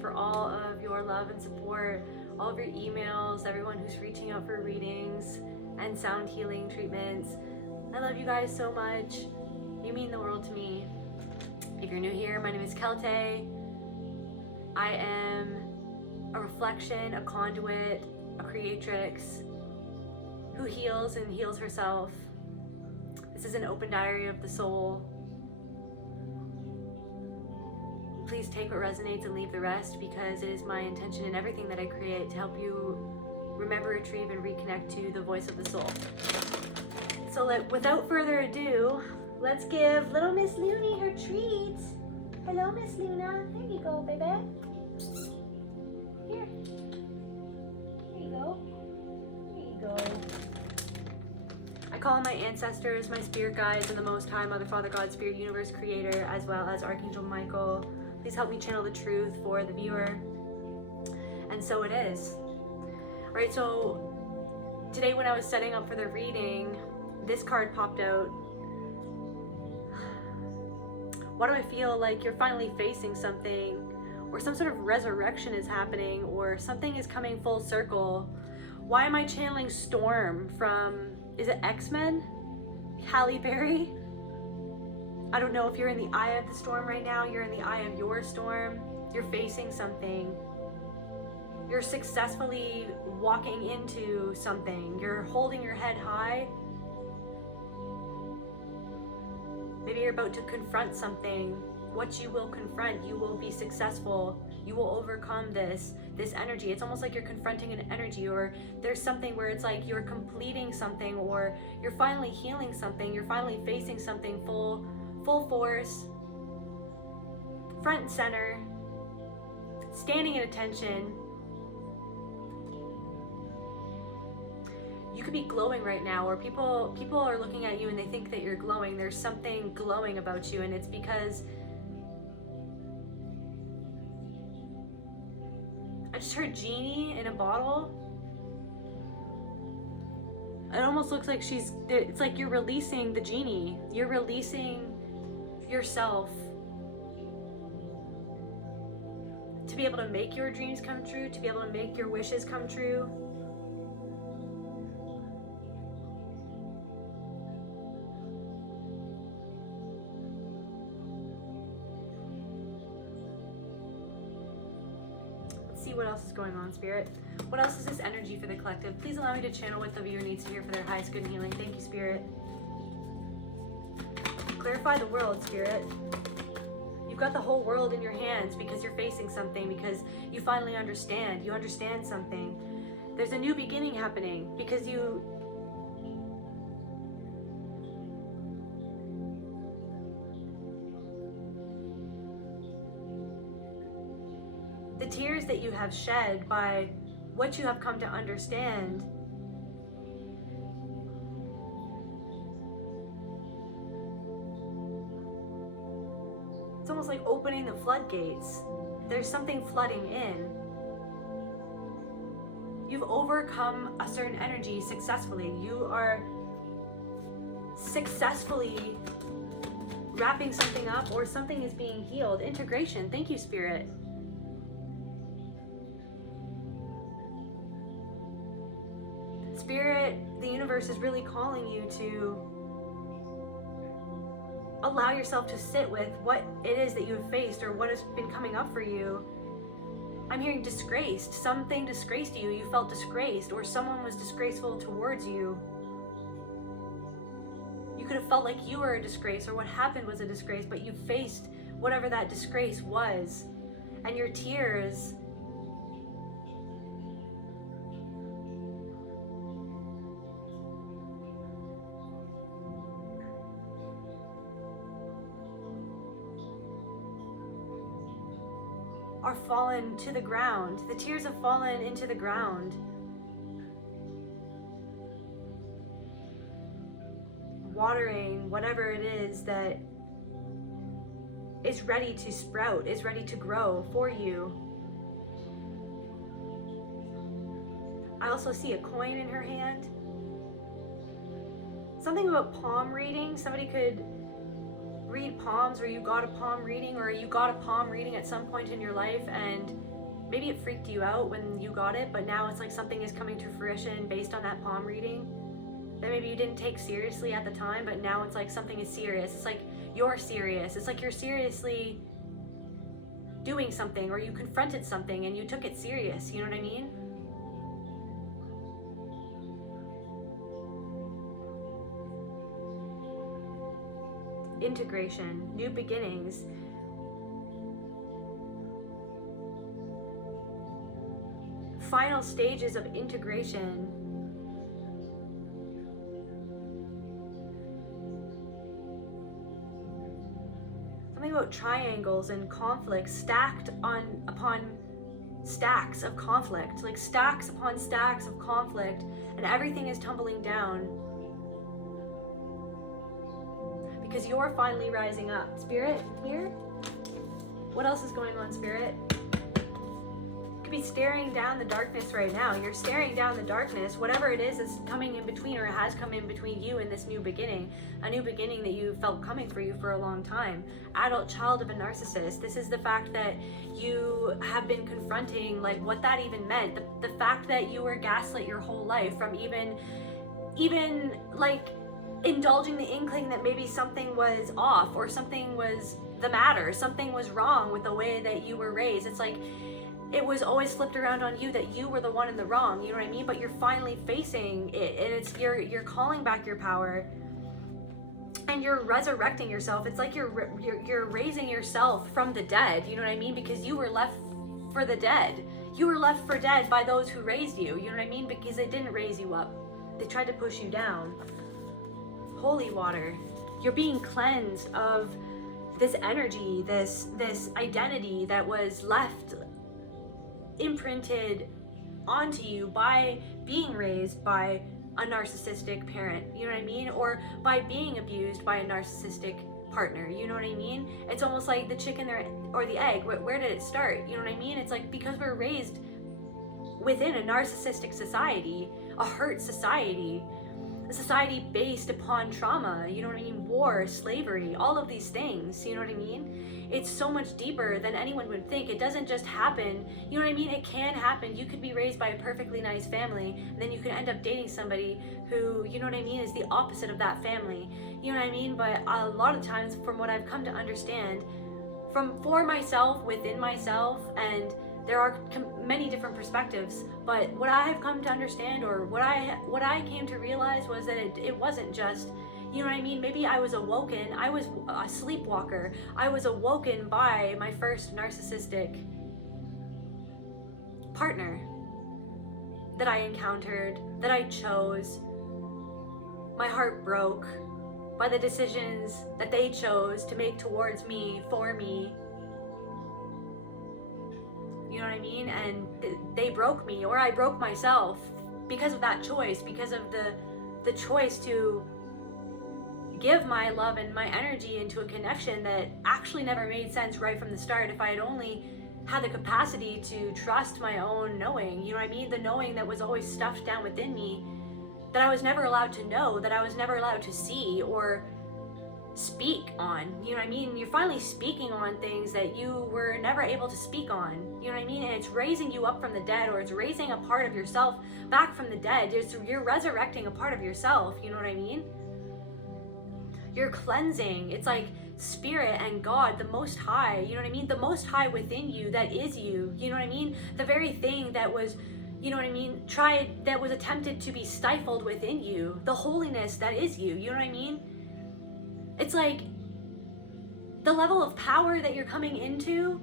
for all of your love and support, all of your emails, everyone who's reaching out for readings and sound healing treatments. I love you guys so much. You mean the world to me. If you're new here, my name is Celtae. I am a reflection, a conduit, a creatrix who heals and heals herself. This is an open diary of the soul. Please take what resonates and leave the rest, because it is my intention in everything that I create to help you remember, retrieve, and reconnect to the voice of the soul. So without further ado, let's give little Miss Looney her treats. Hello, Miss Luna. There you go, baby. Here. There you go. There you go. I call on my ancestors, my spirit guides, and the Most High, Mother, Father, God, Spirit, Universe, Creator, as well as Archangel Michael. Please help me channel the truth for the viewer. And so it is. All right, so today when I was setting up for the reading, this card popped out. Why do I feel like you're finally facing something, or some sort of resurrection is happening, or something is coming full circle? Why am I channeling Storm from, is it X-Men? Halle Berry? I don't know if you're in the eye of the storm right now. You're in the eye of your storm. You're facing something. You're successfully walking into something. You're holding your head high. Maybe you're about to confront something. What you will confront, you will be successful. You will overcome this energy. It's almost like you're confronting an energy, or there's something where it's like you're completing something, or you're finally healing something. You're finally facing something full force, front and center, standing at attention. You could be glowing right now, or people are looking at you and they think that you're glowing. There's something glowing about you, and it's because I just heard genie in a bottle. It almost looks like it's like you're releasing the genie. You're releasing yourself to be able to make your dreams come true, to be able to make your wishes come true. Let's see what else is going on, Spirit. What else is this energy for the collective? Please allow me to channel what the viewer needs to hear for their highest good and healing. Thank you, Spirit. Clarify the world, Spirit. You've got the whole world in your hands because you're facing something, because you finally understand. You understand something. There's a new beginning happening because you... The tears that you have shed by what you have come to understand, it's almost like opening the floodgates. There's something flooding in. You've overcome a certain energy successfully. You are successfully wrapping something up, or something is being healed. Integration. Thank you, Spirit. Spirit, the universe is really calling you to allow yourself to sit with what it is that you have faced, or what has been coming up for you. I'm hearing disgraced. Something disgraced you. You felt disgraced, or someone was disgraceful towards you. You could have felt like you were a disgrace, or what happened was a disgrace, but you faced whatever that disgrace was. And your tears are fallen to the ground. The tears have fallen into the ground. Watering whatever it is that is ready to sprout, is ready to grow for you. I also see a coin in her hand. Something about palm reading. Somebody could read palms, or you got a palm reading, or you got a palm reading at some point in your life and maybe it freaked you out when you got it, but now it's like something is coming to fruition based on that palm reading that maybe you didn't take seriously at the time, but now it's like something is serious. It's like you're serious. It's like you're seriously doing something, or you confronted something and you took it serious. You know what I mean? Integration, new beginnings. Final stages of integration. Something about triangles and conflicts stacked upon stacks of conflict, like stacks upon stacks of conflict, and everything is tumbling down because you're finally rising up. Spirit, here? What else is going on, Spirit? Be staring down the darkness right now. You're staring down the darkness, whatever it is that's coming in between, or has come in between you and this new beginning, a new beginning that you felt coming for you for a long time. Adult child of a narcissist. This is the fact that you have been confronting like what that even meant, the fact that you were gaslit your whole life, from even like indulging the inkling that maybe something was off, or something was the matter, something was wrong with the way that you were raised. It's like it was always flipped around on you that you were the one in the wrong, you know what I mean? But you're finally facing it, and it's you're calling back your power, and you're resurrecting yourself. It's like you're raising yourself from the dead, you know what I mean? Because you were left for the dead. You were left for dead by those who raised you, you know what I mean? Because they didn't raise you up. They tried to push you down. Holy water. You're being cleansed of this energy, this identity that was left imprinted onto you by being raised by a narcissistic parent, you know what I mean? Or by being abused by a narcissistic partner, you know what I mean? It's almost like the chicken or the egg. Where did it start? You know what I mean? It's like because we're raised within a narcissistic society, a hurt society, a society based upon trauma, you know what I mean? War, slavery, all of these things, you know what I mean? It's so much deeper than anyone would think. It doesn't just happen, you know what I mean? It can happen. You could be raised by a perfectly nice family, and then you could end up dating somebody who, you know what I mean, is the opposite of that family, you know what I mean? But a lot of times, from what I've come to understand, for myself, within myself, and there are many different perspectives, but what I have come to understand, or what I came to realize, was that it wasn't just, you know what I mean? Maybe I was awoken. I was a sleepwalker. I was awoken by my first narcissistic partner that I encountered, that I chose. My heart broke by the decisions that they chose to make towards me, for me. You know what I mean? And they broke me, or I broke myself because of that choice, because of the choice to give my love and my energy into a connection that actually never made sense right from the start. If I had only had the capacity to trust my own knowing, you know what I mean? The knowing that was always stuffed down within me, that I was never allowed to know, that I was never allowed to see or speak on, you know what I mean? You're finally speaking on things that you were never able to speak on, you know what I mean? And it's raising you up from the dead, or it's raising a part of yourself back from the dead. You're resurrecting a part of yourself, you know what I mean? You're cleansing. It's like spirit and God, the Most High, you know what I mean? The Most High within you, that is you, you know what I mean? The very thing that was, you know what I mean, that was attempted to be stifled within you, the holiness that is you, you know what I mean? It's like the level of power that you're coming into,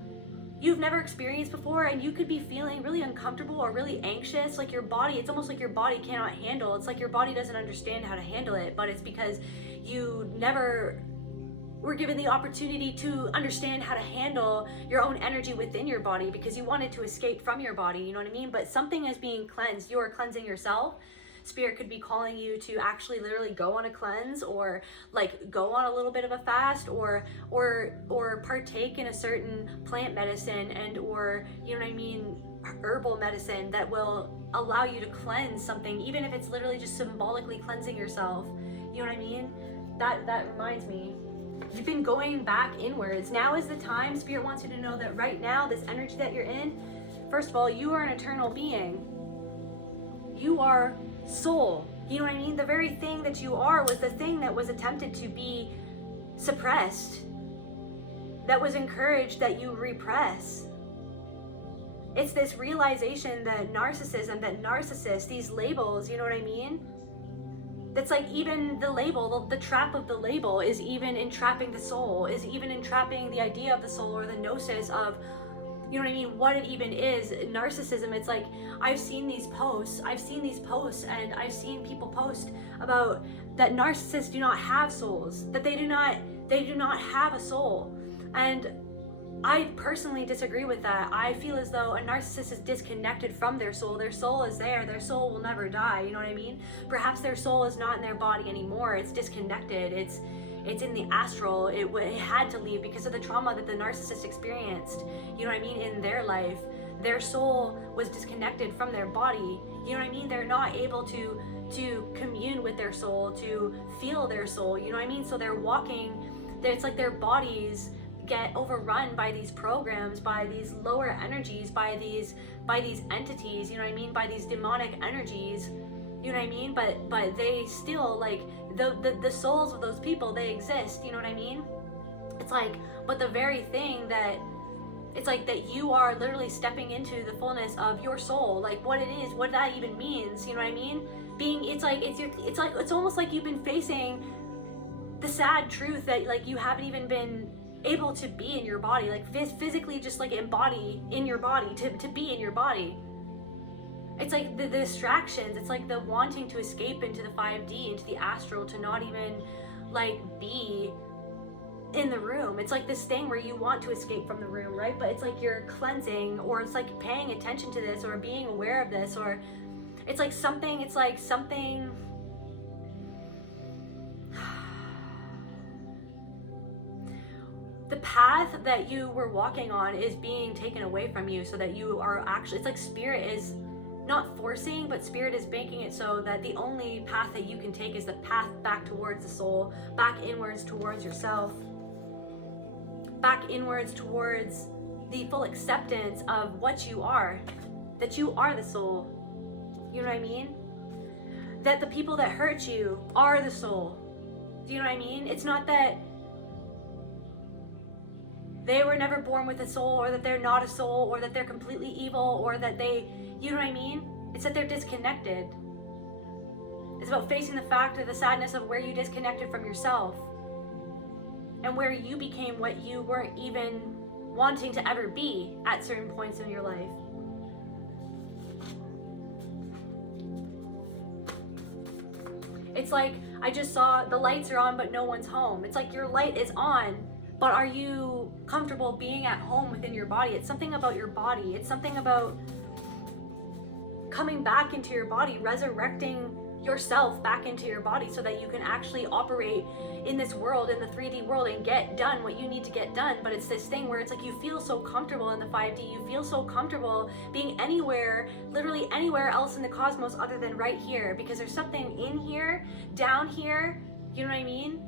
you've never experienced before, and you could be feeling really uncomfortable or really anxious, like your body, it's almost like your body cannot handle. It's like your body doesn't understand how to handle it, but it's because you never were given the opportunity to understand how to handle your own energy within your body, because you wanted to escape from your body, you know what I mean? But something is being cleansed. You are cleansing yourself. Spirit could be calling you to actually literally go on a cleanse, or like go on a little bit of a fast, or partake in a certain plant medicine, and or, you know what I mean, herbal medicine that will allow you to cleanse something, even if it's literally just symbolically cleansing yourself, you know what I mean? That reminds me, You've been going back inwards. Now is the time. Spirit wants you to know that right now, this energy that you're in, first of all, you are an eternal being. You are soul. You know what I mean? The very thing that you are was the thing that was attempted to be suppressed, that was encouraged that you repress. It's this realization that narcissism, that narcissist, these labels, you know what I mean? That's like even the label, the trap of the label is even entrapping the soul, is even entrapping the idea of the soul or the gnosis of, you know what I mean, what it even is. Narcissism, it's like, I've seen these posts and I've seen people post about that narcissists do not have souls, that they do not have a soul. And I personally disagree with that. I feel as though a narcissist is disconnected from their soul. Their soul is there. Their soul will never die. You know what I mean? Perhaps their soul is not in their body anymore. It's disconnected. It's in the astral. It had to leave because of the trauma that the narcissist experienced. You know what I mean? In their life, their soul was disconnected from their body. You know what I mean? They're not able to commune with their soul, to feel their soul. You know what I mean? So they're walking. It's like their bodies get overrun by these programs, by these lower energies, by these entities, you know what I mean, by these demonic energies, you know what I mean, but they still, like, the souls of those people, they exist, you know what I mean. It's like, but the very thing that, it's like that you are literally stepping into the fullness of your soul, like what it is, what that even means, you know what I mean. It's almost like you've been facing the sad truth that, like, you haven't even been able to be in your body, like physically just like embody in your body, to be in your body. It's like the distractions, it's like the wanting to escape into the 5D, into the astral, to not even like be in the room. It's like this thing where you want to escape from the room, right? But it's like you're cleansing, or it's like paying attention to this, or being aware of this, or it's like something, the path that you were walking on is being taken away from you, so that you are actually, it's like spirit is not forcing, but spirit is making it so that the only path that you can take is the path back towards the soul, back inwards towards yourself, back inwards towards the full acceptance of what you are, that you are the soul. You know what I mean? That the people that hurt you are the soul. Do you know what I mean? It's not that they were never born with a soul, or that they're not a soul, or that they're completely evil, or that they, you know what I mean? It's that they're disconnected. It's about facing the fact of the sadness of where you disconnected from yourself, and where you became what you weren't even wanting to ever be at certain points in your life. It's like, I just saw the lights are on, but no one's home. It's like your light is on, but are you comfortable being at home within your body? It's something about your body. It's something about coming back into your body, resurrecting yourself back into your body, so that you can actually operate in this world, in the 3D world, and get done what you need to get done. But it's this thing where it's like you feel so comfortable in the 5D, you feel so comfortable being anywhere, literally anywhere else in the cosmos other than right here, because there's something in here, down here, you know what I mean?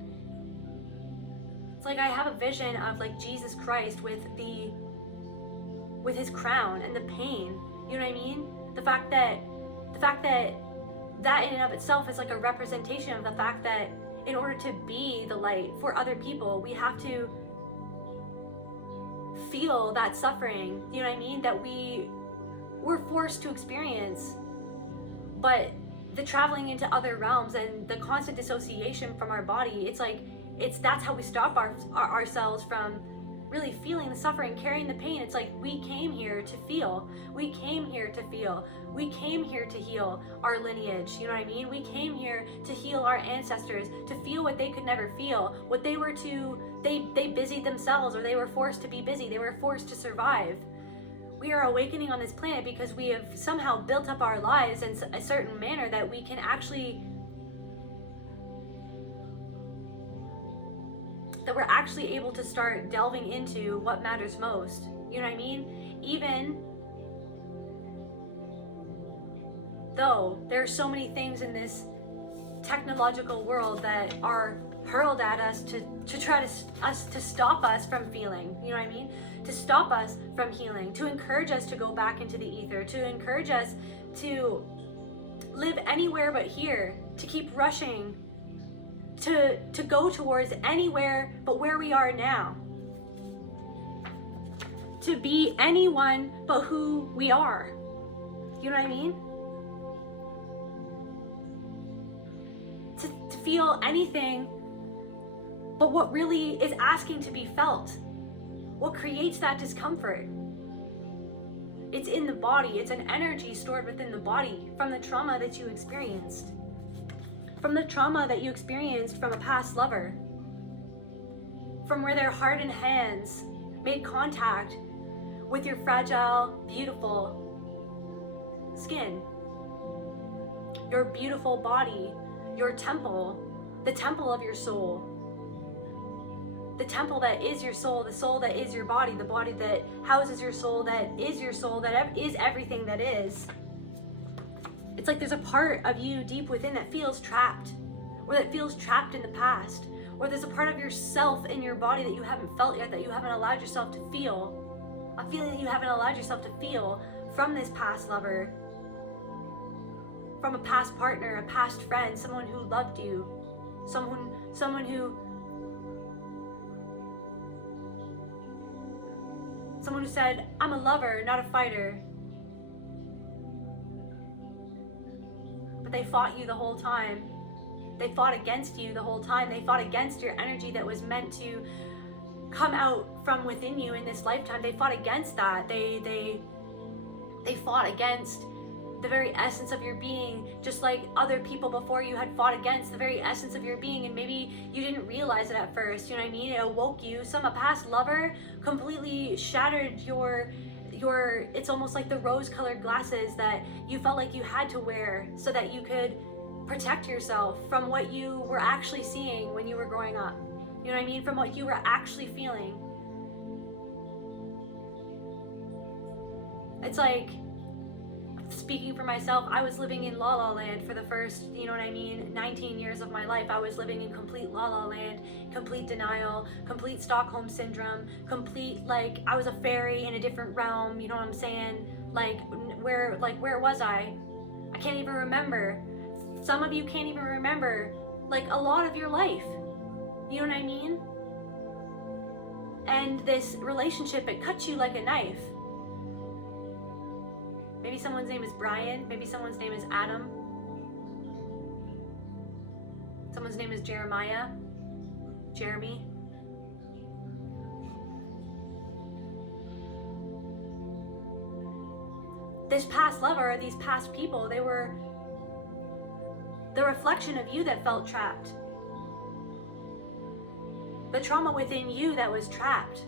It's like I have a vision of like Jesus Christ with his crown and the pain, you know what I mean? The fact that in and of itself is like a representation of the fact that in order to be the light for other people, we have to feel that suffering, you know what I mean, that we're forced to experience. But the traveling into other realms and the constant dissociation from our body, that's how we stop ourselves from really feeling the suffering, carrying the pain. It's like we came here to feel. We came here to feel. We came here to heal our lineage. You know what I mean? We came here to heal our ancestors, to feel what they could never feel. What they were they busied themselves, or they were forced to be busy. They were forced to survive. We are awakening on this planet because we have somehow built up our lives in a certain manner that we can actually, that we're actually able to start delving into what matters most. You know what I mean? Even though there are so many things in this technological world that are hurled at us to try to stop us from feeling, you know what I mean? To stop us from healing, to encourage us to go back into the ether, to encourage us to live anywhere but here, to keep rushing, to go towards anywhere but where we are now, to be anyone but who we are, you know what I mean? To feel anything but what really is asking to be felt. What creates that discomfort? It's in the body. It's an energy stored within the body from the trauma that you experienced. From the trauma that you experienced from a past lover. From where their hardened hands made contact with your fragile, beautiful skin. Your beautiful body, your temple, the temple of your soul. The temple that is your soul, the soul that is your body, the body that houses your soul, that is your soul, that is everything that is. It's like there's a part of you deep within that feels trapped, or that feels trapped in the past, or there's a part of yourself in your body that you haven't felt yet, that you haven't allowed yourself to feel, a feeling that you haven't allowed yourself to feel from this past lover, from a past partner, a past friend, someone who loved you, someone who said, I'm a lover, not a fighter. But they fought you the whole time. They fought against you the whole time. They fought against your energy that was meant to come out from within you in this lifetime. They fought against that. They fought against the very essence of your being, just like other people before you had fought against the very essence of your being, and maybe you didn't realize it at first, you know what I mean? It awoke you. A past lover completely shattered your it's almost like the rose-colored glasses that you felt like you had to wear so that you could protect yourself from what you were actually seeing when you were growing up. You know what I mean? From what you were actually feeling. It's like, speaking for myself, I was living in La La Land for the first, you know what I mean, 19 years of my life. I was living in complete La La Land, complete denial, complete Stockholm syndrome, complete, like, I was a fairy in a different realm, you know what I'm saying? Where was I? I can't even remember. Some of you can't even remember, like, a lot of your life. You know what I mean? And this relationship, it cuts you like a knife. Maybe someone's name is Brian. Maybe someone's name is Adam. Someone's name is Jeremiah. Jeremy. This past lover, these past people, they were the reflection of you that felt trapped. The trauma within you that was trapped.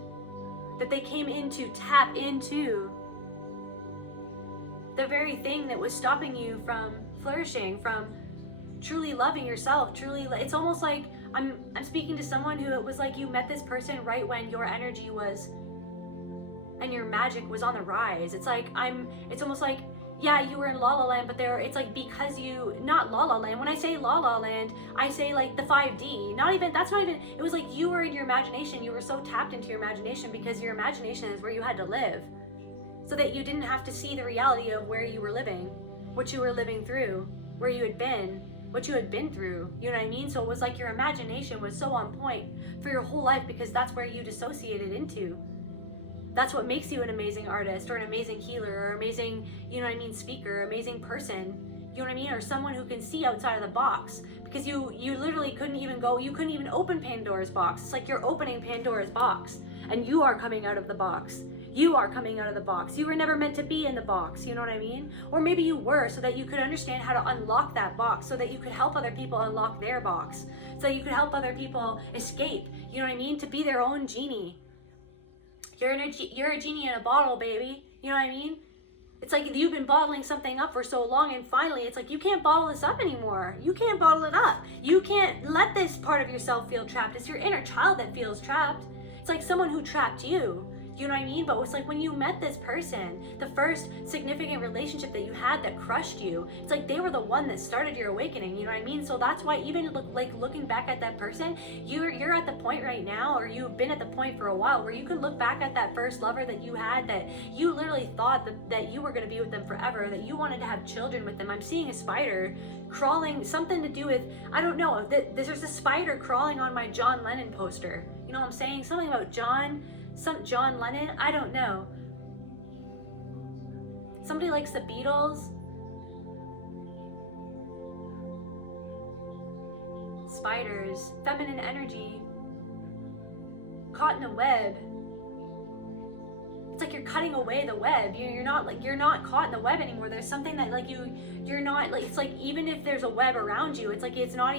That they came in to tap into. The very thing that was stopping you from flourishing, from truly loving yourself, it's almost like I'm speaking to someone who it was like you met this person right when your energy was and your magic was on the rise. It's almost like, yeah, you were in La La Land, but it's like because not La La Land. When I say La La Land, I say like the 5D. It was like you were in your imagination. You were so tapped into your imagination because your imagination is where you had to live. So that you didn't have to see the reality of where you were living, what you were living through, where you had been, what you had been through, you know what I mean? So it was like your imagination was so on point for your whole life because that's where you dissociated into. That's what makes you an amazing artist or an amazing healer or amazing, you know what I mean, speaker, amazing person, you know what I mean? Or someone who can see outside of the box because you literally couldn't even open Pandora's box. It's like you're opening Pandora's box and you are coming out of the box. You are coming out of the box. You were never meant to be in the box, you know what I mean? Or maybe you were so that you could understand how to unlock that box, so that you could help other people unlock their box, so that you could help other people escape, you know what I mean? To be their own genie. You're a genie in a bottle, baby, you know what I mean? It's like you've been bottling something up for so long and finally it's like you can't bottle this up anymore. You can't bottle it up. You can't let this part of yourself feel trapped. It's your inner child that feels trapped. It's like someone who trapped you. You know what I mean? But it's like when you met this person, the first significant relationship that you had that crushed you, it's like they were the one that started your awakening. You know what I mean? So that's why even looking back at that person, you're at the point right now, or you've been at the point for a while, where you can look back at that first lover that you had, that you literally thought that you were going to be with them forever, that you wanted to have children with them. I'm seeing a spider crawling, something to do with, I don't know, there's a spider crawling on my John Lennon poster. You know what I'm saying? Something about John Lennon, I don't know. Somebody likes the Beatles. Spiders, feminine energy, caught in a web. It's like you're cutting away the web. You're not caught in the web anymore. There's something that you're not, like, it's like even if there's a web around you, it's like it's not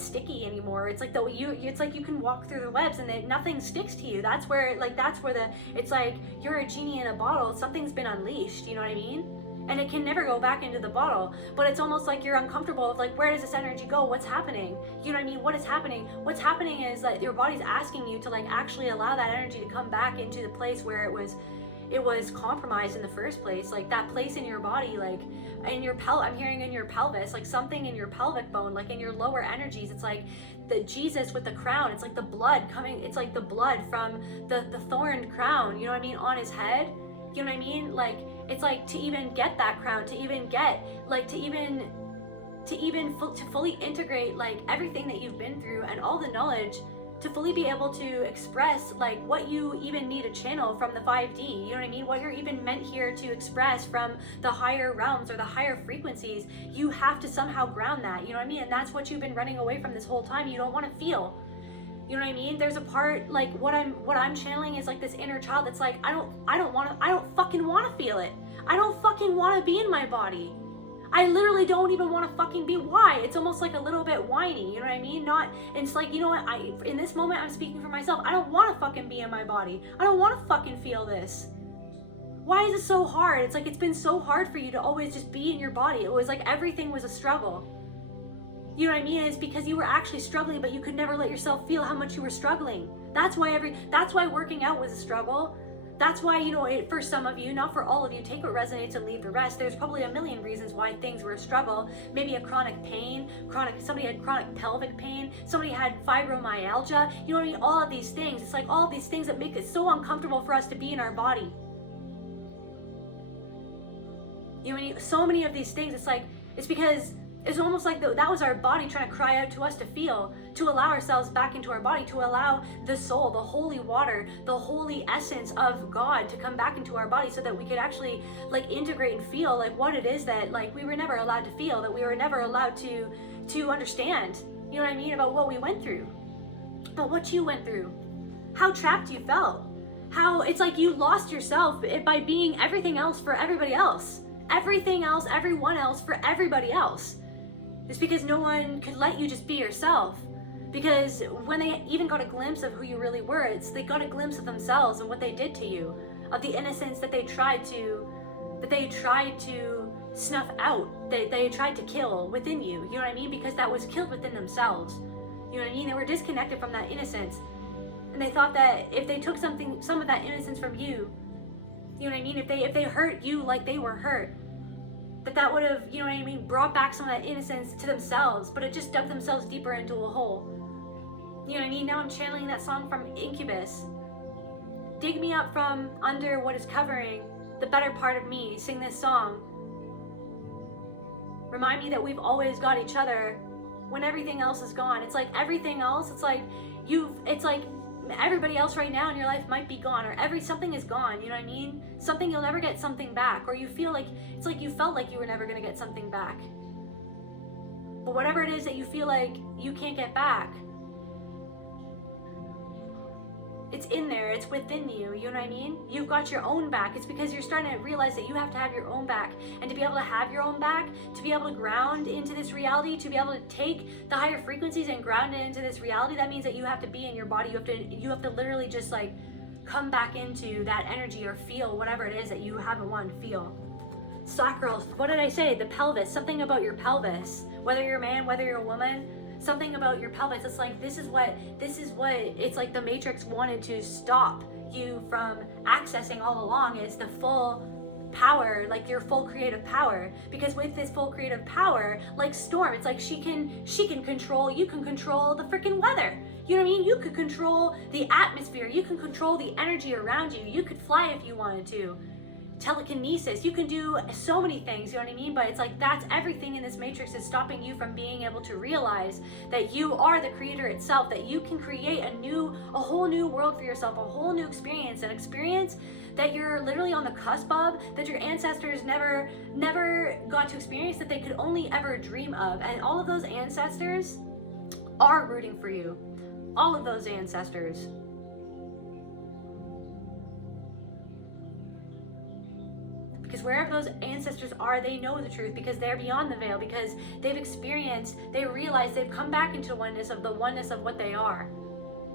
sticky anymore. It's like it's like you can walk through the webs and nothing sticks to you. That's where it's like you're a genie in a bottle. Something's been unleashed, you know what I mean? And it can never go back into the bottle, but it's almost like you're uncomfortable of like, where does this energy go? What's happening? You know what I mean? What is happening? What's happening is that your body's asking you to like actually allow that energy to come back into the place where it was compromised in the first place. Like that place in your body, like in your I'm hearing in your pelvis, like something in your pelvic bone, like in your lower energies. It's like the Jesus with the crown. It's like the blood coming. It's like the blood from the thorned crown, you know what I mean, on his head. You know what I mean? Like, it's like to even get that crown, to fully integrate like everything that you've been through and all the knowledge, to fully be able to express like what you even need to channel from the 5D, you know what I mean? What you're even meant here to express from the higher realms or the higher frequencies, you have to somehow ground that, you know what I mean? And that's what you've been running away from this whole time. You don't want to feel. You know what I mean? There's a part, like what I'm channeling is like this inner child that's like, I don't fucking want to feel it. I don't fucking want to be in my body. I literally don't even want to fucking be. Why? It's almost like a little bit whiny, you know what I mean? And it's like, you know what, in this moment I'm speaking for myself. I don't want to fucking be in my body. I don't want to fucking feel this. Why is it so hard? It's like, it's been so hard for you to always just be in your body. It was like everything was a struggle. You know what I mean? It's because you were actually struggling, but you could never let yourself feel how much you were struggling. That's why working out was a struggle. That's why, you know, for some of you, not for all of you, take what resonates and leave the rest. There's probably a million reasons why things were a struggle. Maybe a chronic pain, somebody had chronic pelvic pain, somebody had fibromyalgia, you know what I mean? All of these things. It's like all of these things that make it so uncomfortable for us to be in our body. You know what I mean? So many of these things, it's because it's almost like that was our body trying to cry out to us to feel, to allow ourselves back into our body, to allow the soul, the holy water, the holy essence of God to come back into our body, so that we could actually like integrate and feel like what it is that like we were never allowed to feel, that we were never allowed to understand, you know what I mean, about what we went through, about what you went through, how trapped you felt, how it's like you lost yourself by being everything else for everybody else, everything else, everyone else for everybody else. It's because no one could let you just be yourself. Because when they even got a glimpse of who you really were, they got a glimpse of themselves and what they did to you, of the innocence that they tried to snuff out, they tried to kill within you. You know what I mean? Because that was killed within themselves. You know what I mean? They were disconnected from that innocence, and they thought that if they took some of that innocence from you, you know what I mean? If they hurt you like they were hurt, that would have, you know what I mean, brought back some of that innocence to themselves, but it just dumped themselves deeper into a hole. You know what I mean? Now I'm channeling that song from Incubus. Dig me up from under what is covering the better part of me. Sing this song. Remind me that we've always got each other when everything else is gone. It's like everything else, it's like everybody else right now in your life might be gone, or something is gone, you know what I mean? Something, you'll never get something back, or you feel like, it's like you felt like you were never gonna get something back. But whatever it is that you feel like you can't get back, it's in there, it's within you, you know what I mean? You've got your own back. It's because you're starting to realize that you have to have your own back. And to be able to have your own back, to be able to ground into this reality, to be able to take the higher frequencies and ground it into this reality, that means that you have to be in your body. You have to literally just like come back into that energy, or feel whatever it is that you haven't wanted to feel. Sacral, what did I say? The pelvis, something about your pelvis. Whether you're a man, whether you're a woman, something about your pelvis. It's like, this is what it's like the Matrix wanted to stop you from accessing all along, is the full power, like your full creative power. Because with this full creative power, like Storm, it's like she can control, you can control the freaking weather. You know what I mean? You could control the atmosphere, you can control the energy around you, you could fly if you wanted to. Telekinesis, you can do so many things, you know what I mean? But it's like, that's everything in this Matrix is stopping you from being able to realize that you are the creator itself, that you can create a whole new world for yourself, a whole new experience, an experience that you're literally on the cusp of, that your ancestors never got to experience, that they could only ever dream of. And all of those ancestors are rooting for you. All of those ancestors. Because wherever those ancestors are, they know the truth, because they're beyond the veil, because they've experienced, they realize, they've come back into the oneness of what they are.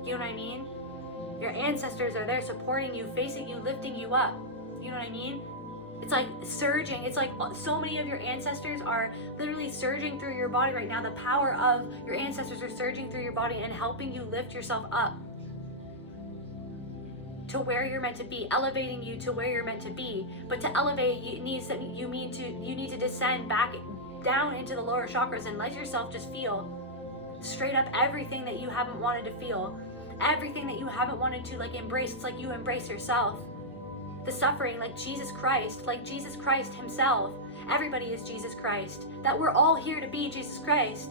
You know what I mean? Your ancestors are there supporting you, facing you, lifting you up. You know what I mean? It's like surging. It's like so many of your ancestors are literally surging through your body right now. The power of your ancestors are surging through your body and helping you lift yourself up to where you're meant to be, elevating you to where you're meant to be. But to elevate, you need to descend back down into the lower chakras and let yourself just feel straight up everything that you haven't wanted to feel, everything that you haven't wanted to like embrace. It's like you embrace yourself, the suffering, like Jesus Christ himself. Everybody is Jesus Christ, that we're all here to be Jesus Christ,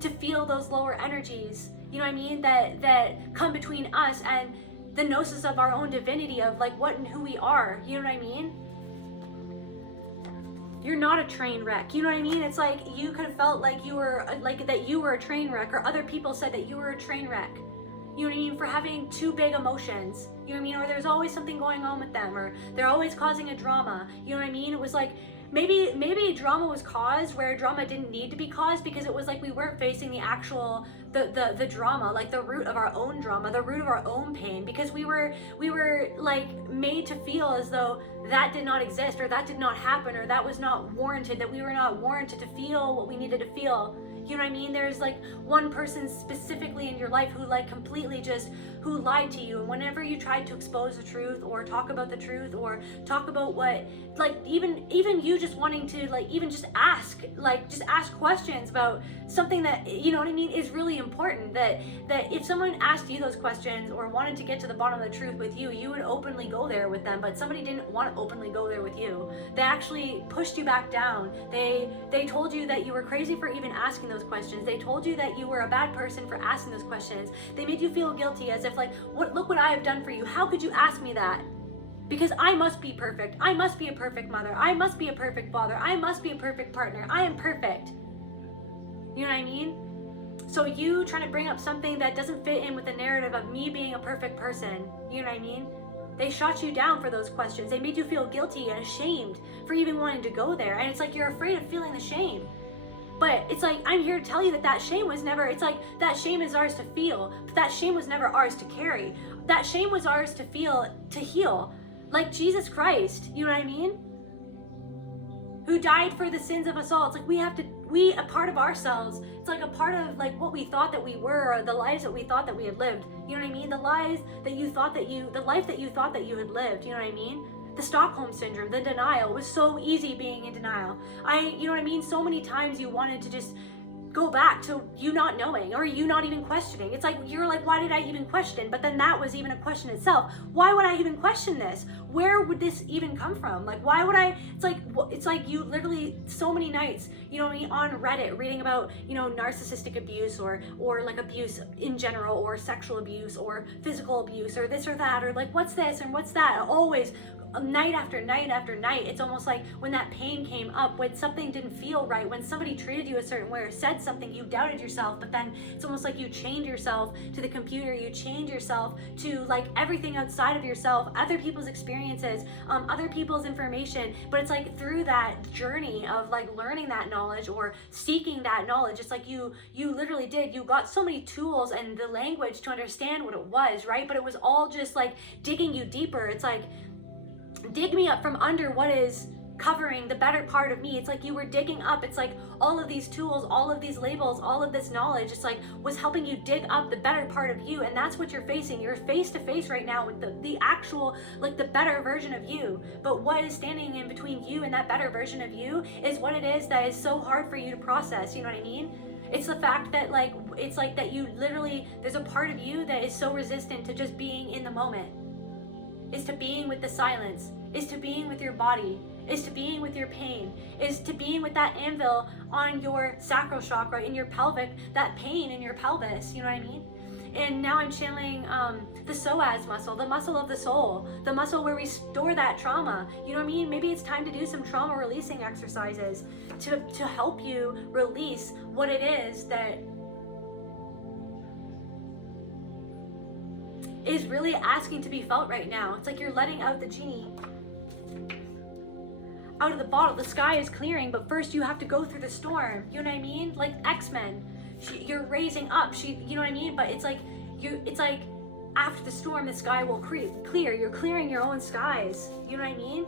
to feel those lower energies, you know what I mean, that come between us and the gnosis of our own divinity, of like what and who we are. You know what I mean? You're not a train wreck. You know what I mean? It's like you could have felt like you were a train wreck, or other people said that you were a train wreck. You know what I mean? For having too big emotions. You know what I mean? Or there's always something going on with them, or they're always causing a drama. You know what I mean? It was like maybe drama was caused where drama didn't need to be caused, because it was like we weren't facing the actual the drama, like the root of our own drama, the root of our own pain, because we were like made to feel as though that did not exist, or that did not happen, or that was not warranted, that we were not warranted to feel what we needed to feel. You know what I mean? There's like one person specifically in your life who like completely who lied to you. And whenever you tried to expose the truth, or talk about the truth, or talk about what, like even you just wanting to like even just ask questions about something that, you know what I mean, is really important, that if someone asked you those questions or wanted to get to the bottom of the truth with you, you would openly go there with them. But somebody didn't want to openly go there with you. They actually pushed you back down. They told you that you were crazy for even asking those questions. They told you that you were a bad person for asking those questions. They made you feel guilty, as if like, look what I have done for you. How could you ask me that? Because I must be perfect. I must be a perfect mother. I must be a perfect father. I must be a perfect partner. I am perfect. You know what I mean? So you trying to bring up something that doesn't fit in with the narrative of me being a perfect person. You know what I mean? They shot you down for those questions. They made you feel guilty and ashamed for even wanting to go there. And it's like you're afraid of feeling the shame. But it's like, I'm here to tell you that shame was never, it's like that shame is ours to feel, but that shame was never ours to carry. That shame was ours to feel, to heal. Like Jesus Christ, you know what I mean? Who died for the sins of us all. It's like a part of ourselves, it's like a part of like what we thought that we were, or the lives that we thought that we had lived. You know what I mean? The life that you thought that you had lived, you know what I mean? The Stockholm syndrome, the denial. It was so easy being in denial. You know what I mean? So many times you wanted to just go back to you not knowing, or you not even questioning. It's like, you're like, why did I even question? But then that was even a question itself. Why would I even question this? Where would this even come from? Like, why would I? It's like you literally so many nights, you know what I mean, on Reddit reading about, you know, narcissistic abuse, or like abuse in general, or sexual abuse, or physical abuse, or this or that, or like what's this and what's that. Always night after night after night. It's almost like when that pain came up, when something didn't feel right, when somebody treated you a certain way or said something, you doubted yourself. But then it's almost like you chained yourself to the computer, you chained yourself to like everything outside of yourself, other people's experiences, other people's information. But it's like through that journey of like learning that knowledge or seeking that knowledge, it's like you literally you got so many tools and the language to understand what it was, right? But it was all just like digging you deeper. It's like, dig me up from under what is covering the better part of me. It's like you were digging up. It's like all of these tools, all of these labels, all of this knowledge, it's like was helping you dig up the better part of you. And that's what you're facing. You're face to face right now with the actual, like the better version of you. But what is standing in between you and that better version of you is what it is that is so hard for you to process. You know what I mean? It's the fact that like, it's like that you literally, there's a part of you that is so resistant to just being in the moment, is to being with the silence, is to being with your body, is to being with your pain, is to being with that anvil on your sacral chakra, in your pelvic, that pain in your pelvis, you know what I mean? And now I'm channeling the psoas muscle, the muscle of the soul, the muscle where we store that trauma, you know what I mean? Maybe it's time to do some trauma releasing exercises to help you release what it is that is really asking to be felt right now. It's like you're letting out the genie out of the bottle. The sky is clearing, but first you have to go through the storm. You know what I mean? Like X-Men, you're raising up. You know what I mean? But it's like it's like after the storm, the sky will clear. You're clearing your own skies. You know what I mean?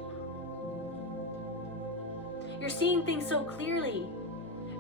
You're seeing things so clearly,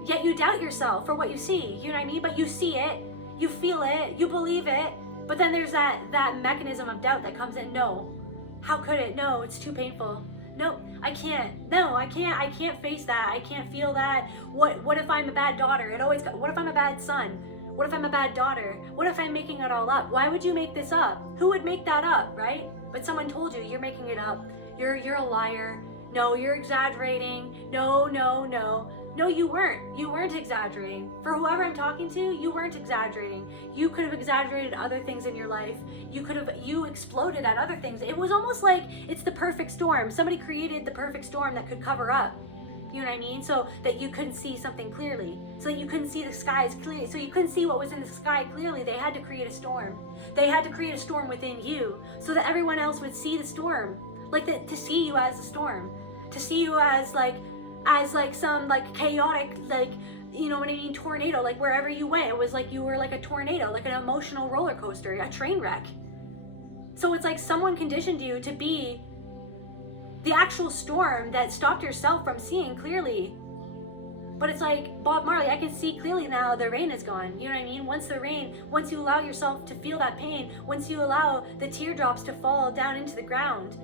yet you doubt yourself for what you see. You know what I mean? But you see it, you feel it, you believe it. But then there's that mechanism of doubt that comes in. No, how could it? No, it's too painful. No, I can't. No, I can't face that. I can't feel that. What if I'm a bad daughter? What if I'm a bad son? What if I'm a bad daughter? What if I'm making it all up? Why would you make this up? Who would make that up, right? But someone told you you're making it up. You're a liar. No, you're exaggerating. No. No, you weren't. You weren't exaggerating. For whoever I'm talking to, you weren't exaggerating. You could have exaggerated other things in your life. You exploded at other things. It was almost like it's the perfect storm. Somebody created the perfect storm that could cover up. You know what I mean? So that you couldn't see something clearly. So that you couldn't see the skies clearly. So you couldn't see what was in the sky clearly. They had to create a storm. They had to create a storm within you so that everyone else would see the storm. Like to see you as a storm. To see you as like some like chaotic, like, you know what I mean, tornado. Like wherever you went, it was like you were like a tornado, like an emotional roller coaster, a train wreck. So it's like someone conditioned you to be the actual storm that stopped yourself from seeing clearly. But it's like, Bob Marley, I can see clearly now the rain is gone. You know what I mean? Once you allow yourself to feel that pain, once you allow the teardrops to fall down into the ground,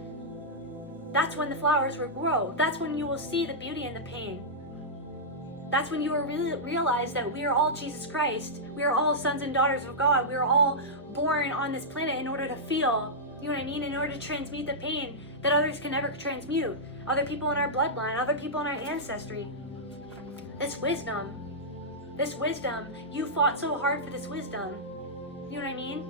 that's when the flowers will grow. That's when you will see the beauty in the pain. That's when you will really realize that we are all Jesus Christ. We are all sons and daughters of God. We are all born on this planet in order to feel, you know what I mean? In order to transmute the pain that others can never transmute. Other people in our bloodline, other people in our ancestry. This wisdom, you fought so hard for this wisdom. You know what I mean?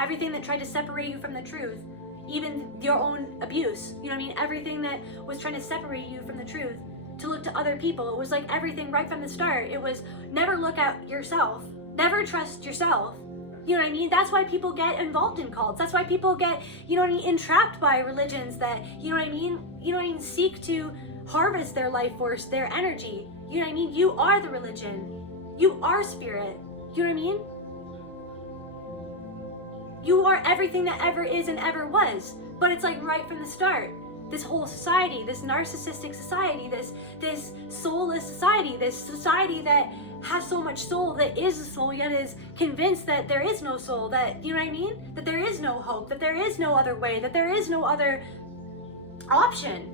Everything that tried to separate you from the truth, even your own abuse, you know what I mean? Everything that was trying to separate you from the truth, to look to other people. It was like everything right from the start. It was never look at yourself, never trust yourself. You know what I mean? That's why people get involved in cults. That's why people get, you know what I mean, entrapped by religions that, you know what I mean? You know what I mean? Seek to harvest their life force, their energy. You know what I mean? You are the religion. You are spirit. You know what I mean? You are everything that ever is and ever was. But it's like right from the start. This whole society, this narcissistic society, this soulless society, this society that has so much soul, that is a soul, yet is convinced that there is no soul, that, you know what I mean? That there is no hope, that there is no other way, that there is no other option.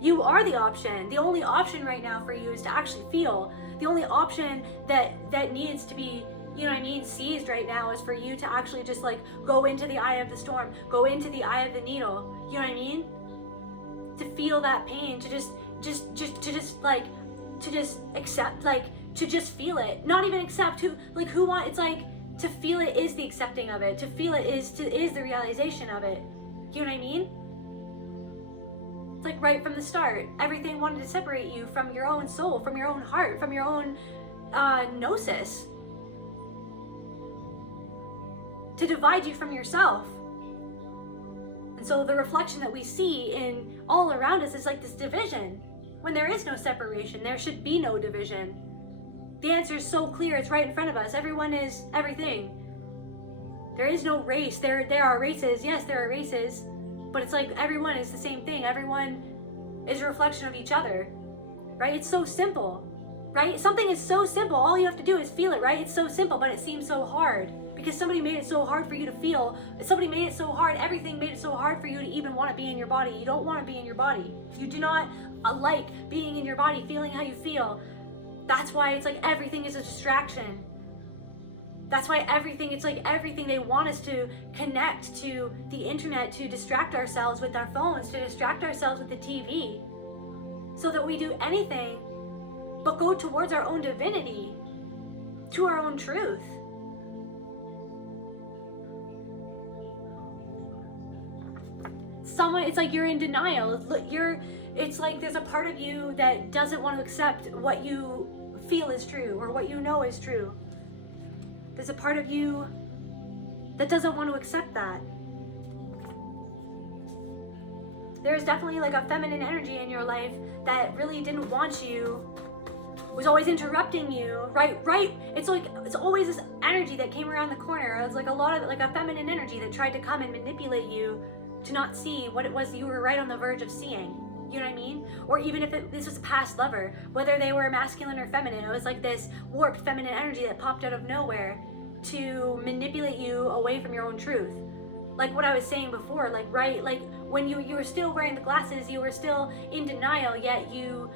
You are the option. The only option right now for you is to actually feel. The only option that needs to be, you know what I mean, seized right now is for you to actually just like go into the eye of the storm, go into the eye of the needle. You know what I mean? To feel that pain, to just accept, like to just feel it. Not even accept, it's like to feel it is the accepting of it. To feel it is the realization of it. You know what I mean? It's like right from the start, everything wanted to separate you from your own soul, from your own heart, from your own gnosis. To divide you from yourself. And so the reflection that we see in all around us is like this division. When there is no separation, there should be no division. The answer is so clear, it's right in front of us. Everyone is everything. There is no race. There are races. Yes, there are races. But it's like everyone is the same thing. Everyone is a reflection of each other, right? It's so simple, right? Something is so simple. All you have to do is feel it, right? It's so simple, but it seems so hard because somebody made it so hard for you to feel. Somebody made it so hard. Everything made it so hard for you to even want to be in your body. You don't want to be in your body. You do not like being in your body, feeling how you feel. That's why it's like everything is a distraction. That's why it's like everything they want us to connect to the internet, to distract ourselves with our phones, to distract ourselves with the TV, so that we do anything but go towards our own divinity, to our own truth. It's like you're in denial. It's like there's a part of you that doesn't want to accept what you feel is true or what you know is true. There's a part of you that doesn't want to accept that. There's definitely like a feminine energy in your life that really didn't want you, was always interrupting you, right? It's like, it's always this energy that came around the corner. It's like a lot of like a feminine energy that tried to come and manipulate you to not see what it was that you were right on the verge of seeing. You know what I mean? Or even if this was a past lover, whether they were masculine or feminine, it was like this warped feminine energy that popped out of nowhere to manipulate you away from your own truth. Like what I was saying before, like, right? Like when you were still wearing the glasses, you were still in denial, yet you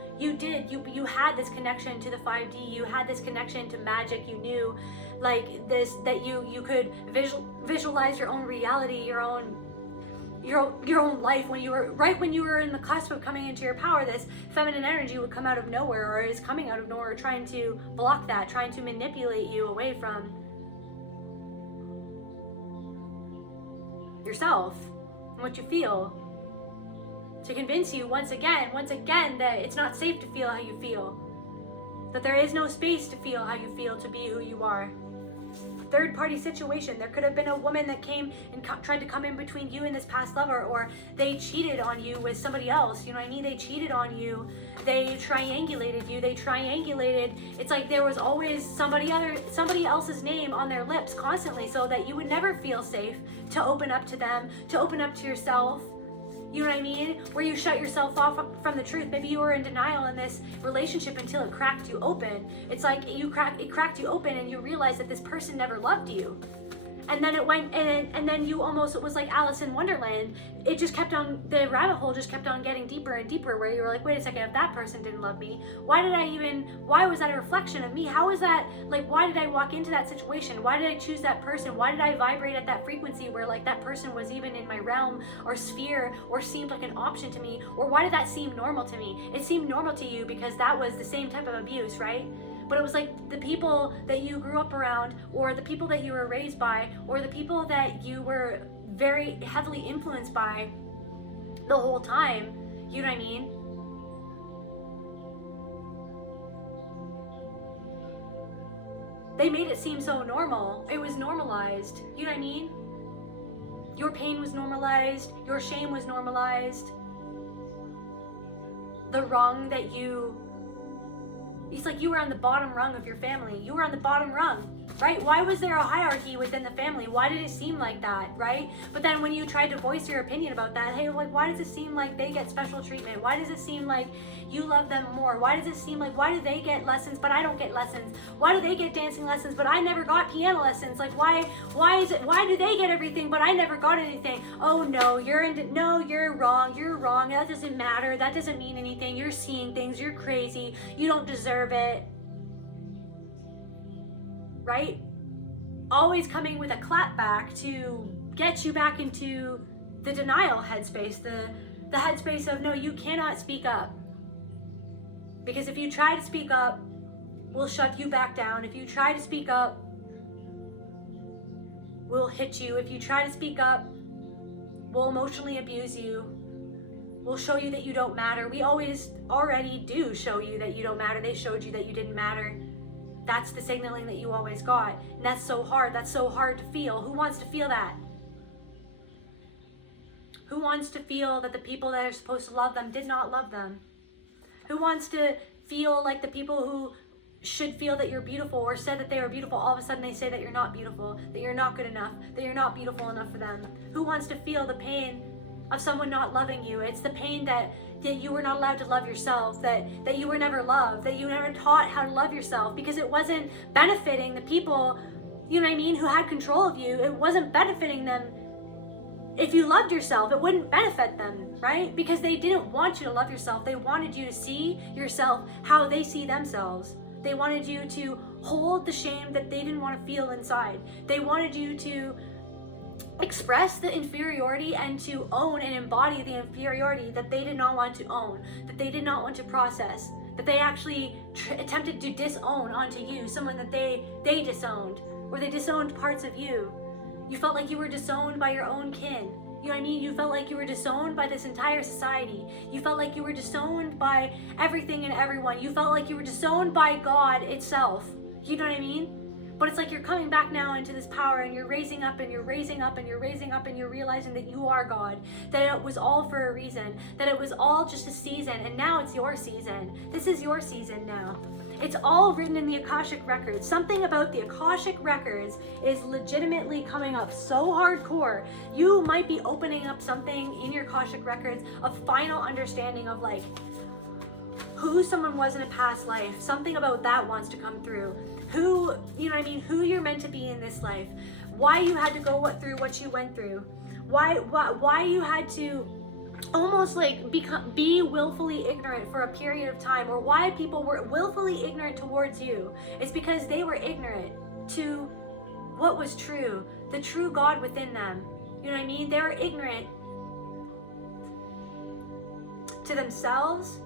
had this connection to the 5D, you had this connection to magic, you knew like this, that you could visualize your own reality, your own life. When you were in the cusp of coming into your power, this feminine energy would come out of nowhere, or is coming out of nowhere, trying to block that, trying to manipulate you away from yourself and what you feel, to convince you once again that it's not safe to feel how you feel, that there is no space to feel how you feel, to be who you are. Third party situation. There could have been a woman that came and tried to come in between you and this past lover, or they cheated on you with somebody else. You know what I mean? They cheated on you. They triangulated you. It's like there was always somebody else's name on their lips constantly, so that you would never feel safe to open up to them, to open up to yourself. You know what I mean? Where you shut yourself off from the truth. Maybe you were in denial in this relationship until it cracked you open. It's like it cracked you open and you realized that this person never loved you. And then it went, and then you almost, it was like Alice in Wonderland. It just kept on, the rabbit hole just kept on getting deeper and deeper, where you were like, wait a second, if that person didn't love me, why was that a reflection of me? How is that, like, why did I walk into that situation? Why did I choose that person? Why did I vibrate at that frequency where like that person was even in my realm or sphere, or seemed like an option to me? Or why did that seem normal to me? It seemed normal to you because that was the same type of abuse, right? But it was like the people that you grew up around, or the people that you were raised by, or the people that you were very heavily influenced by the whole time. You know what I mean? They made it seem so normal. It was normalized. You know what I mean? Your pain was normalized. Your shame was normalized. The wrong that it's like you were on the bottom rung of your family. You were on the bottom rung, right? Why was there a hierarchy within the family? Why did it seem like that, right? But then when you tried to voice your opinion about that, hey, like, why does it seem like they get special treatment? Why does it seem like you love them more? Why does it seem like, why do they get lessons but I don't get lessons? Why do they get dancing lessons but I never got piano lessons? Like, why do they get everything but I never got anything? Oh no, you're wrong. That doesn't matter. That doesn't mean anything. You're seeing things. You're crazy. You don't deserve it. Right? Always coming with a clap back to get you back into the denial headspace, the headspace of, no, you cannot speak up. Because if you try to speak up, we'll shut you back down. If you try to speak up, we'll hit you. If you try to speak up, we'll emotionally abuse you. We'll show you that you don't matter. We always already do show you that you don't matter. They showed you that you didn't matter. That's the signaling that you always got. And that's so hard. That's so hard to feel. Who wants to feel that? Who wants to feel that the people that are supposed to love them did not love them? Who wants to feel like the people who should feel that you're beautiful, or said that they were beautiful, all of a sudden they say that you're not beautiful, that you're not good enough, that you're not beautiful enough for them? Who wants to feel the pain of someone not loving you. It's the pain that you were not allowed to love yourself, that you were never loved, that you never taught how to love yourself, because it wasn't benefiting the people, you know what I mean, who had control of you. It wasn't benefiting them. If you loved yourself, it wouldn't benefit them, right? Because they didn't want you to love yourself. They wanted you to see yourself how they see themselves. They wanted you to hold the shame that they didn't want to feel inside. They wanted you to express the inferiority and to own and embody the inferiority that they did not want to own, that they did not want to process, that they actually attempted to disown onto you, someone that they disowned, or they disowned parts of you. You felt like you were disowned by your own kin. You know what I mean? You felt like you were disowned by this entire society. You felt like you were disowned by everything and everyone. You felt like you were disowned by God itself. You know what I mean? But it's like you're coming back now into this power, and you're raising up and you're raising up and you're raising up, and you're realizing that you are God, that it was all for a reason, that it was all just a season, and now it's your season. This is your season now. It's all written in the Akashic Records. Something about the Akashic Records is legitimately coming up so hardcore. You might be opening up something in your Akashic Records, a final understanding of like who someone was in a past life. Something about that wants to come through. Who, you know what I mean, who you're meant to be in this life. Why you had to go through what you went through. Why you had to almost like be willfully ignorant for a period of time, or why people were willfully ignorant towards you. It's because they were ignorant to what was true, the true God within them. You know what I mean? They were ignorant to themselves.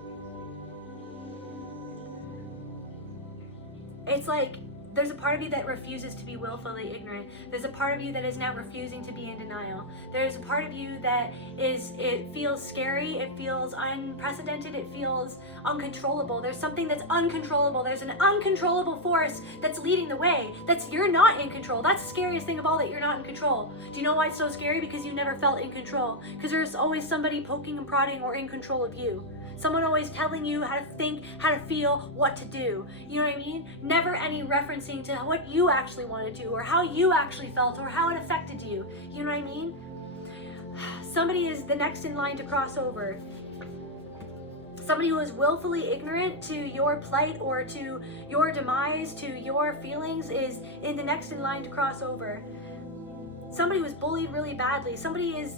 It's like there's a part of you that refuses to be willfully ignorant. There's a part of you that is now refusing to be in denial. There's a part of you that it feels scary, it feels unprecedented, it feels uncontrollable. There's something that's uncontrollable. There's an uncontrollable force that's leading the way. You're not in control. That's the scariest thing of all, that you're not in control. Do you know why it's so scary? Because you never felt in control. Because there's always somebody poking and prodding or in control of you. Someone always telling you how to think, how to feel, what to do. You know what I mean? Never any referencing to what you actually want to do, or how you actually felt, or how it affected you. You know what I mean? Somebody is the next in line to cross over. Somebody who is willfully ignorant to your plight or to your demise, to your feelings, is in the next in line to cross over. Somebody was bullied really badly. Somebody is,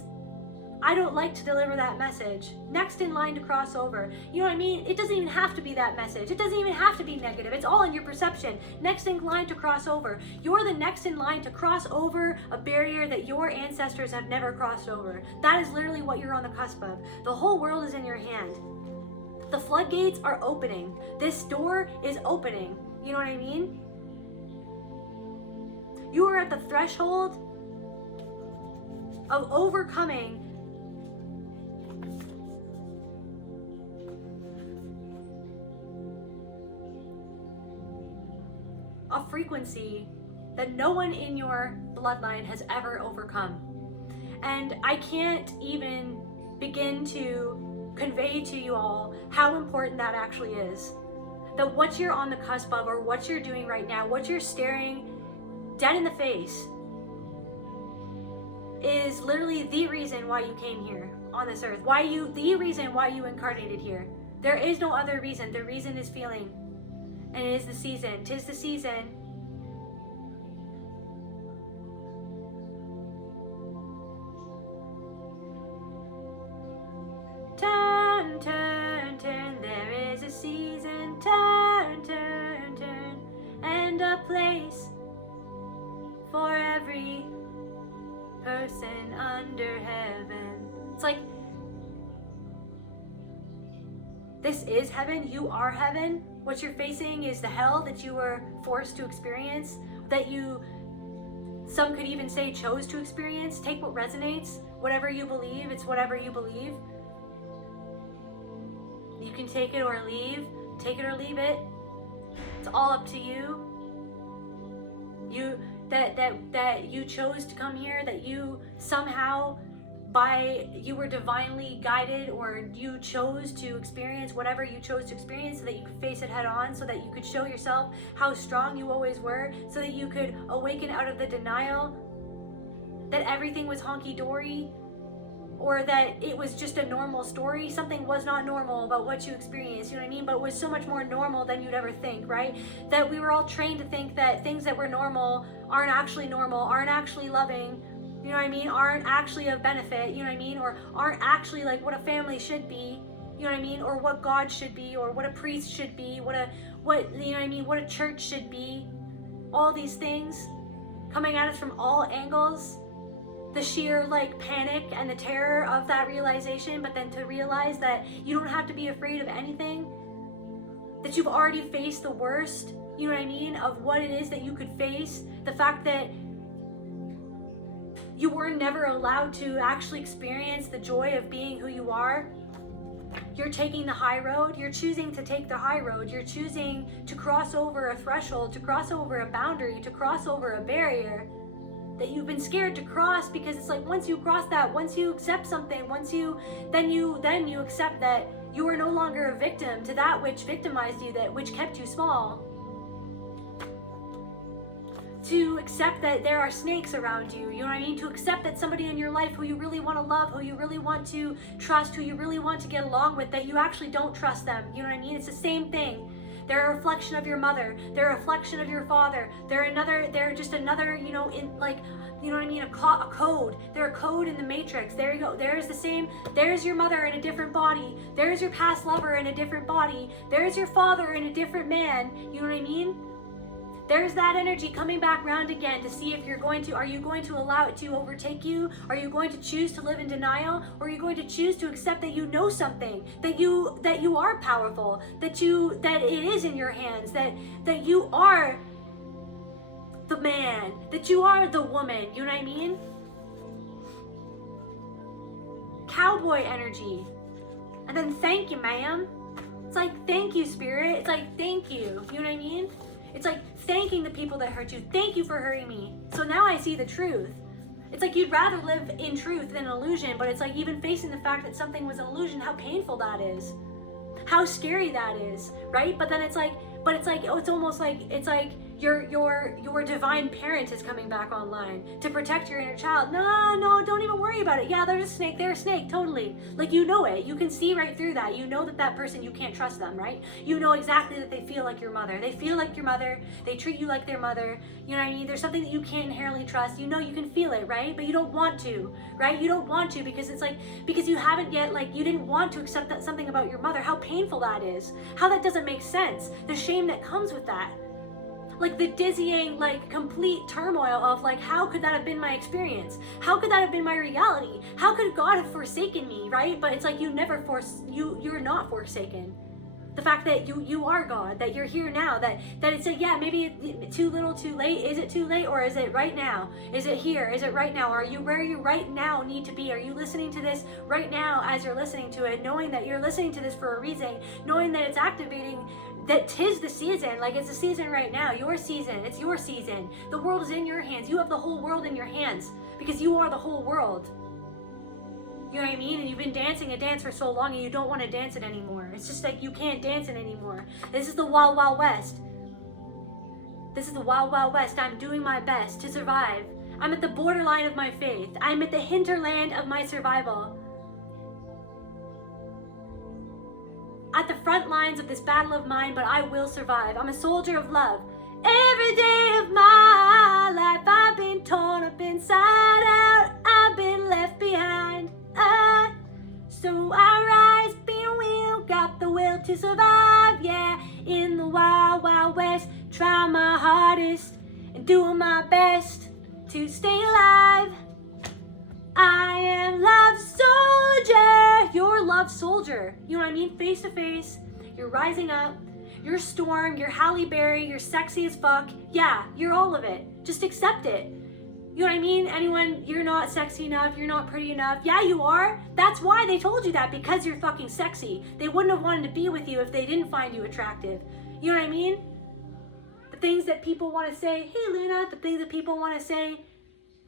I don't like to deliver that message. Next in line to cross over. You know what I mean? It doesn't even have to be that message. It doesn't even have to be negative. It's all in your perception. Next in line to cross over. You're the next in line to cross over a barrier that your ancestors have never crossed over. That is literally what you're on the cusp of. The whole world is in your hand. The floodgates are opening. This door is opening. You know what I mean? You are at the threshold of overcoming a frequency that no one in your bloodline has ever overcome. And I can't even begin to convey to you all how important that actually is. That what you're on the cusp of, or what you're doing right now, what you're staring dead in the face, is literally the reason why you came here on this earth. The reason why you incarnated here. There is no other reason. The reason is feeling. And it is the season. 'Tis the season. Turn, turn, turn. There is a season. Turn, turn, turn. And a place for every person under heaven. It's like, this is heaven. You are heaven. What you're facing is the hell that you were forced to experience, that you, some could even say, chose to experience. Take what resonates. Whatever you believe, it's whatever you believe. You can take it or leave. Take it or leave it. It's all up to you. That you chose to come here, that you somehow, you were divinely guided, or you chose to experience whatever you chose to experience, so that you could face it head on, so that you could show yourself how strong you always were, so that you could awaken out of the denial that everything was honky-dory, or that it was just a normal story. Something was not normal about what you experienced, you know what I mean? But it was so much more normal than you'd ever think, right? That we were all trained to think that things that were normal, aren't actually loving, you know what I mean? Aren't actually of benefit, you know what I mean? Or aren't actually like what a family should be, you know what I mean? Or what God should be, or what a priest should be, what you know what I mean? What a church should be. All these things coming at us from all angles. The sheer like panic and the terror of that realization, but then to realize that you don't have to be afraid of anything, that you've already faced the worst, you know what I mean, of what it is that you could face, the fact that you were never allowed to actually experience the joy of being who you are. You're taking the high road. You're choosing to take the high road. You're choosing to cross over a threshold, to cross over a boundary, to cross over a barrier that you've been scared to cross, because it's like once you cross that, once you accept something, then you accept that you are no longer a victim to that which victimized you, that which kept you small. To accept that there are snakes around you, you know what I mean? To accept that somebody in your life who you really want to love, who you really want to trust, who you really want to get along with, that you actually don't trust them, you know what I mean? It's the same thing. They're a reflection of your mother. They're a reflection of your father. They're just another, you know, in like, you know what I mean? A code. They're a code in the matrix. There you go. There's the same. There's your mother in a different body. There's your past lover in a different body. There's your father in a different man. You know what I mean? There's that energy coming back around again to see if are you going to allow it to overtake you? Are you going to choose to live in denial? Or are you going to choose to accept that you know something, that you are powerful, that it is in your hands, that you are the man, that you are the woman, you know what I mean? Cowboy energy. And then thank you, ma'am. It's like, thank you, spirit. It's like, thank you. You know what I mean? It's like thanking the people that hurt you. Thank you for hurting me. So now I see the truth. It's like you'd rather live in truth than illusion, but it's like even facing the fact that something was an illusion, how painful that is. How scary that is, right? But then it's almost like your divine parent is coming back online to protect your inner child. No, don't even worry about it. Yeah, they're a snake, totally. Like, you know it. You can see right through that. You know that person, you can't trust them, right? You know exactly that they feel like your mother. They feel like your mother. They treat you like their mother. You know what I mean? There's something that you can't inherently trust. You know you can feel it, right? But you don't want to, right? You don't want to because it's like, because you haven't yet, like, you didn't want to accept that something about your mother. How painful that is. How that doesn't make sense. The shame that comes with that. Like the dizzying, like complete turmoil of like, how could that have been my experience? How could that have been my reality? How could God have forsaken me, right? But it's like you're not forsaken. The fact that you are God, that you're here now, that it's like, yeah, maybe too little too late. Is it too late, or is it right now? Is it here? Is it right now? Are you where you right now need to be? Are you listening to this right now as you're listening to it, knowing that you're listening to this for a reason, knowing that it's activating, that 'tis the season, like it's a season right now, your season, it's your season. The world is in your hands. You have the whole world in your hands because you are the whole world. You know what I mean? And you've been dancing a dance for so long and you don't want to dance it anymore. It's just like you can't dance it anymore. This is the Wild Wild West. This is the Wild Wild West. I'm doing my best to survive. I'm at the borderline of my faith. I'm at the hinterland of my survival. At the front lines of this battle of mine, but I will survive. I'm a soldier of love. Every day of my life, I've been torn up inside out. I've been left behind. So I rise, be a wheel, got the will to survive. Yeah, in the wild, wild west, try my hardest and doing my best to stay alive. I am love soldier. You're love soldier. You know what I mean? Face to face. You're rising up. You're Storm. You're Halle Berry. You're sexy as fuck. Yeah, you're all of it. Just accept it. You know what I mean? Anyone, you're not sexy enough. You're not pretty enough. Yeah, you are. That's why they told you that, because you're fucking sexy. They wouldn't have wanted to be with you if they didn't find you attractive. You know what I mean? The things that people want to say, hey Luna, the things that people want to say,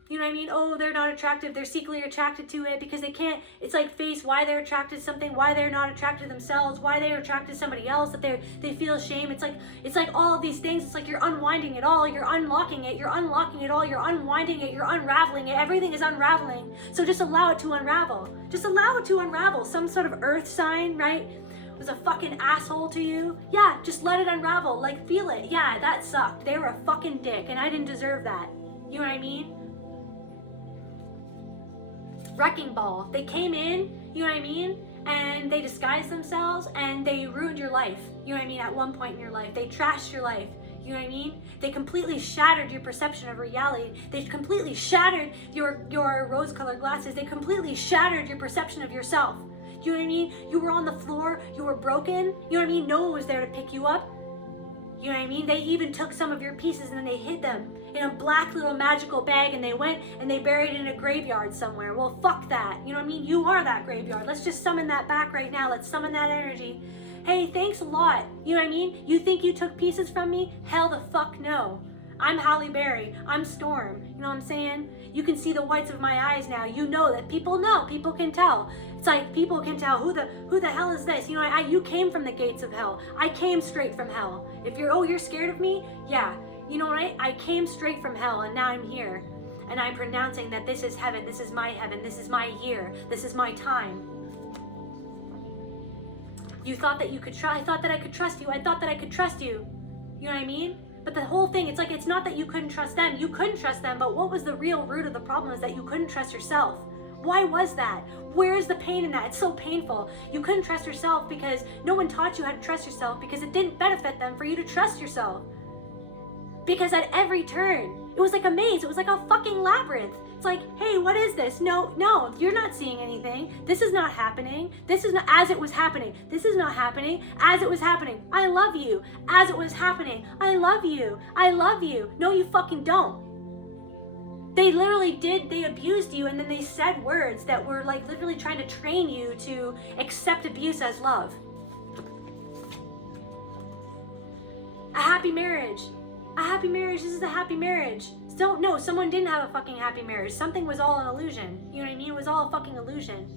you You know what I mean? Oh, they're not attractive. They're secretly attracted to it because they can't, it's like face why they're attracted to something, why they're not attracted to themselves, why they're attracted to somebody else, that they feel shame. It's like all of these things. It's like you're unwinding it all, you're unlocking it, you're unlocking it all, you're unwinding it, you're unraveling it. Everything is unraveling. So just allow it to unravel. Just allow it to unravel. Some sort of earth sign, right? Was a fucking asshole to you. Yeah, just let it unravel. Like, feel it. Yeah, that sucked. They were a fucking dick and I didn't deserve that. You know what I mean? Wrecking ball. They came in, you know what I mean? And they disguised themselves and they ruined your life. You know what I mean? At one point in your life, they trashed your life. You know what I mean? They completely shattered your perception of reality. They completely shattered your rose-colored glasses. They completely shattered your perception of yourself. You know what I mean? You were on the floor, you were broken. You know what I mean? No one was there to pick you up. You know what I mean? They even took some of your pieces and then they hid them in a black little magical bag and they went and they buried it in a graveyard somewhere. Well, fuck that. You know what I mean? You are that graveyard. Let's just summon that back right now. Let's summon that energy. Hey, thanks a lot. You know what I mean? You think you took pieces from me? Hell the fuck no. I'm Halle Berry. I'm Storm. You know what I'm saying? You can see the whites of my eyes now. You know that people know. People can tell. It's like people can tell who the hell is this? You know, you came from the gates of hell. I came straight from hell. If you're scared of me? Yeah. You know what? I came straight from hell and now I'm here. And I'm pronouncing that this is heaven. This is my heaven. This is my year. This is my time. You thought that you could try. I thought that I could trust you. I thought that I could trust you. You know what I mean? But the whole thing, it's like, it's not that you couldn't trust them. You couldn't trust them, but what was the real root of the problem is that you couldn't trust yourself. Why was that? Where is the pain in that? It's so painful. You couldn't trust yourself because no one taught you how to trust yourself because it didn't benefit them for you to trust yourself. Because at every turn, it was like a maze. It was like a fucking labyrinth. It's like, hey, what is this? No, you're not seeing anything. This is not happening. This is not as it was happening. This is not happening as it was happening. I love you. As it was happening. I love you. I love you. No, you fucking don't. They literally did, they abused you and then they said words that were like literally trying to train you to accept abuse as love. A happy marriage. A happy marriage, this is a happy marriage. No, someone didn't have a fucking happy marriage. Something was all an illusion. You know what I mean? It was all a fucking illusion.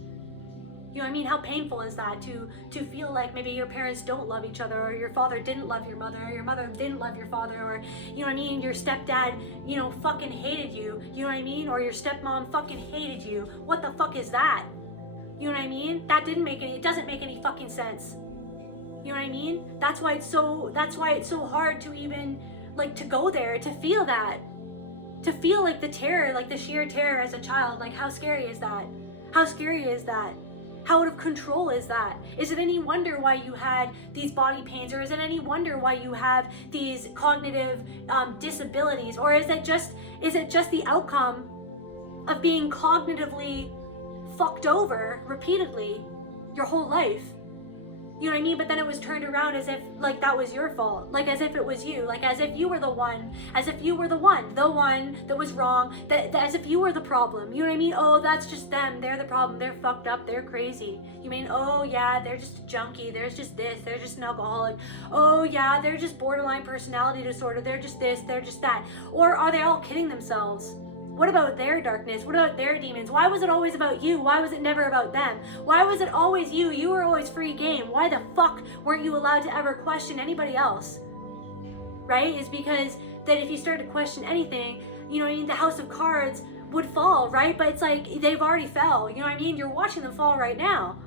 You know what I mean? How painful is that to feel like maybe your parents don't love each other, or your father didn't love your mother, or your mother didn't love your father, or you know what I mean? Your stepdad, you know, fucking hated you. You know what I mean? Or your stepmom fucking hated you. What the fuck is that? You know what I mean? It doesn't make any fucking sense. You know what I mean? That's why it's so hard to even like to go there, to feel that. To feel like the terror, like the sheer terror as a child. Like how scary is that? How scary is that? How out of control is that? Is it any wonder why you had these body pains, or is it any wonder why you have these cognitive disabilities, or is it just the outcome of being cognitively fucked over repeatedly your whole life? You know what I mean? But then it was turned around as if like that was your fault, like as if it was you, like as if you were the one that was wrong, that as if you were the problem. You know what I mean? Oh, that's just them. They're the problem. They're fucked up. They're crazy. You mean, oh yeah, they're just a junkie. There's just this. They're just an alcoholic. Oh yeah, they're just borderline personality disorder. They're just this. They're just that. Or are they all kidding themselves? What about their darkness? What about their demons? Why was it always about you? Why was it never about them? Why was it always you? You were always free game. Why the fuck weren't you allowed to ever question anybody else? Right? It's because that if you start to question anything, you know what I mean, the house of cards would fall, right? But it's like they've already fell. You know what I mean? You're watching them fall right now.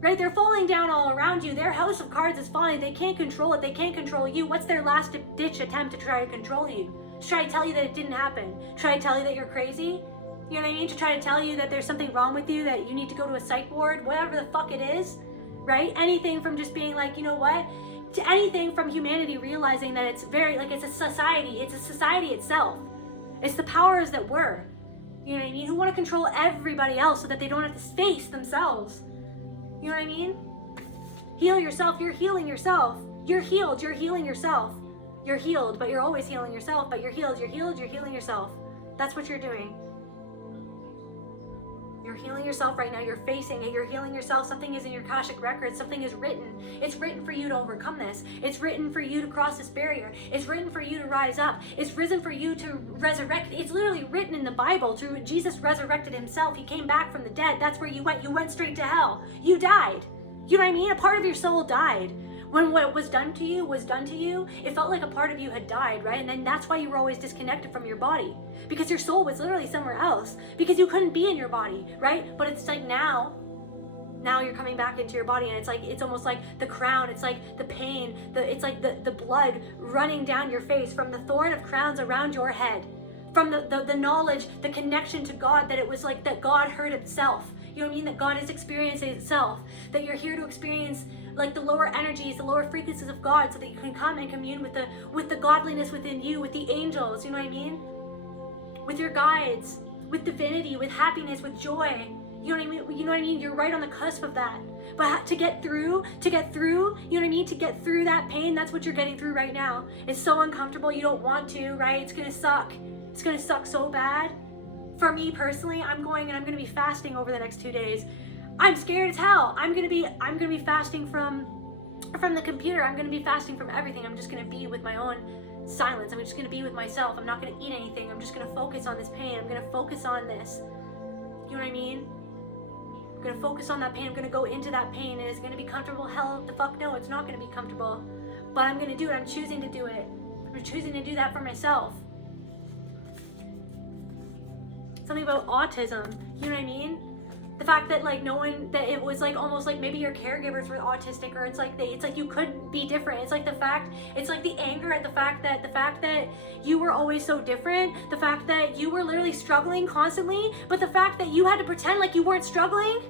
Right? They're falling down all around you. Their house of cards is falling. They can't control it. They can't control you. What's their last ditch attempt to try to control you? To try to tell you that it didn't happen. Try to tell you that you're crazy. You know what I mean? To try to tell you that there's something wrong with you, that you need to go to a psych ward, whatever the fuck it is, right? Anything from just being like, you know what? To anything from humanity realizing that it's very, like it's a society itself. It's the powers that were, you know what I mean? Who want to control everybody else so that they don't have to face themselves. You know what I mean? Heal yourself, you're healing yourself. You're healed, you're healing yourself. You're healed, but you're always healing yourself, but you're healed, you're healing yourself. That's what you're doing. You're healing yourself right now. You're facing it. You're healing yourself. Something is in your Akashic records. Something is written. It's written for you to overcome this. It's written for you to cross this barrier. It's written for you to rise up. It's risen for you to resurrect. It's literally written in the Bible. Jesus resurrected himself. He came back from the dead. That's where you went. You went straight to hell. You died. You know what I mean? A part of your soul died. When what was done to you was done to you, it felt like a part of you had died, right? And then that's why you were always disconnected from your body, because your soul was literally somewhere else, because you couldn't be in your body, right? But it's like now you're coming back into your body, and it's almost like the crown. It's like the pain, it's like the blood running down your face from the thorn of crowns around your head, from the knowledge, the connection to God, that it was like that God heard itself. You know what I mean? That God is experiencing itself, that you're here to experience like the lower energies, the lower frequencies of God, so that you can come and commune with the godliness within you, with the angels, you know what I mean? With your guides, with divinity, with happiness, with joy. You know what I mean? You know what I mean? You're right on the cusp of that. But to get through, you know what I mean? To get through that pain, that's what you're getting through right now. It's so uncomfortable. You don't want to, right? It's gonna suck. It's gonna suck so bad. For me personally, I'm gonna be fasting over the next 2 days. I'm scared as hell. I'm gonna be fasting from the computer. I'm gonna be fasting from everything. I'm just gonna be with my own silence. I'm just gonna be with myself. I'm not gonna eat anything. I'm just gonna focus on this pain. I'm gonna focus on this. You know what I mean? I'm gonna focus on that pain. I'm gonna go into that pain. And it's gonna be comfortable. Hell the fuck no, it's not gonna be comfortable. But I'm gonna do it. I'm choosing to do it. I'm choosing to do that for myself. Something about autism, you know what I mean? The fact that like knowing that it was like almost like maybe your caregivers were autistic, or it's like you couldn't be different. It's like the anger at the fact that you were always so different, the fact that you were literally struggling constantly, but the fact that you had to pretend like you weren't struggling,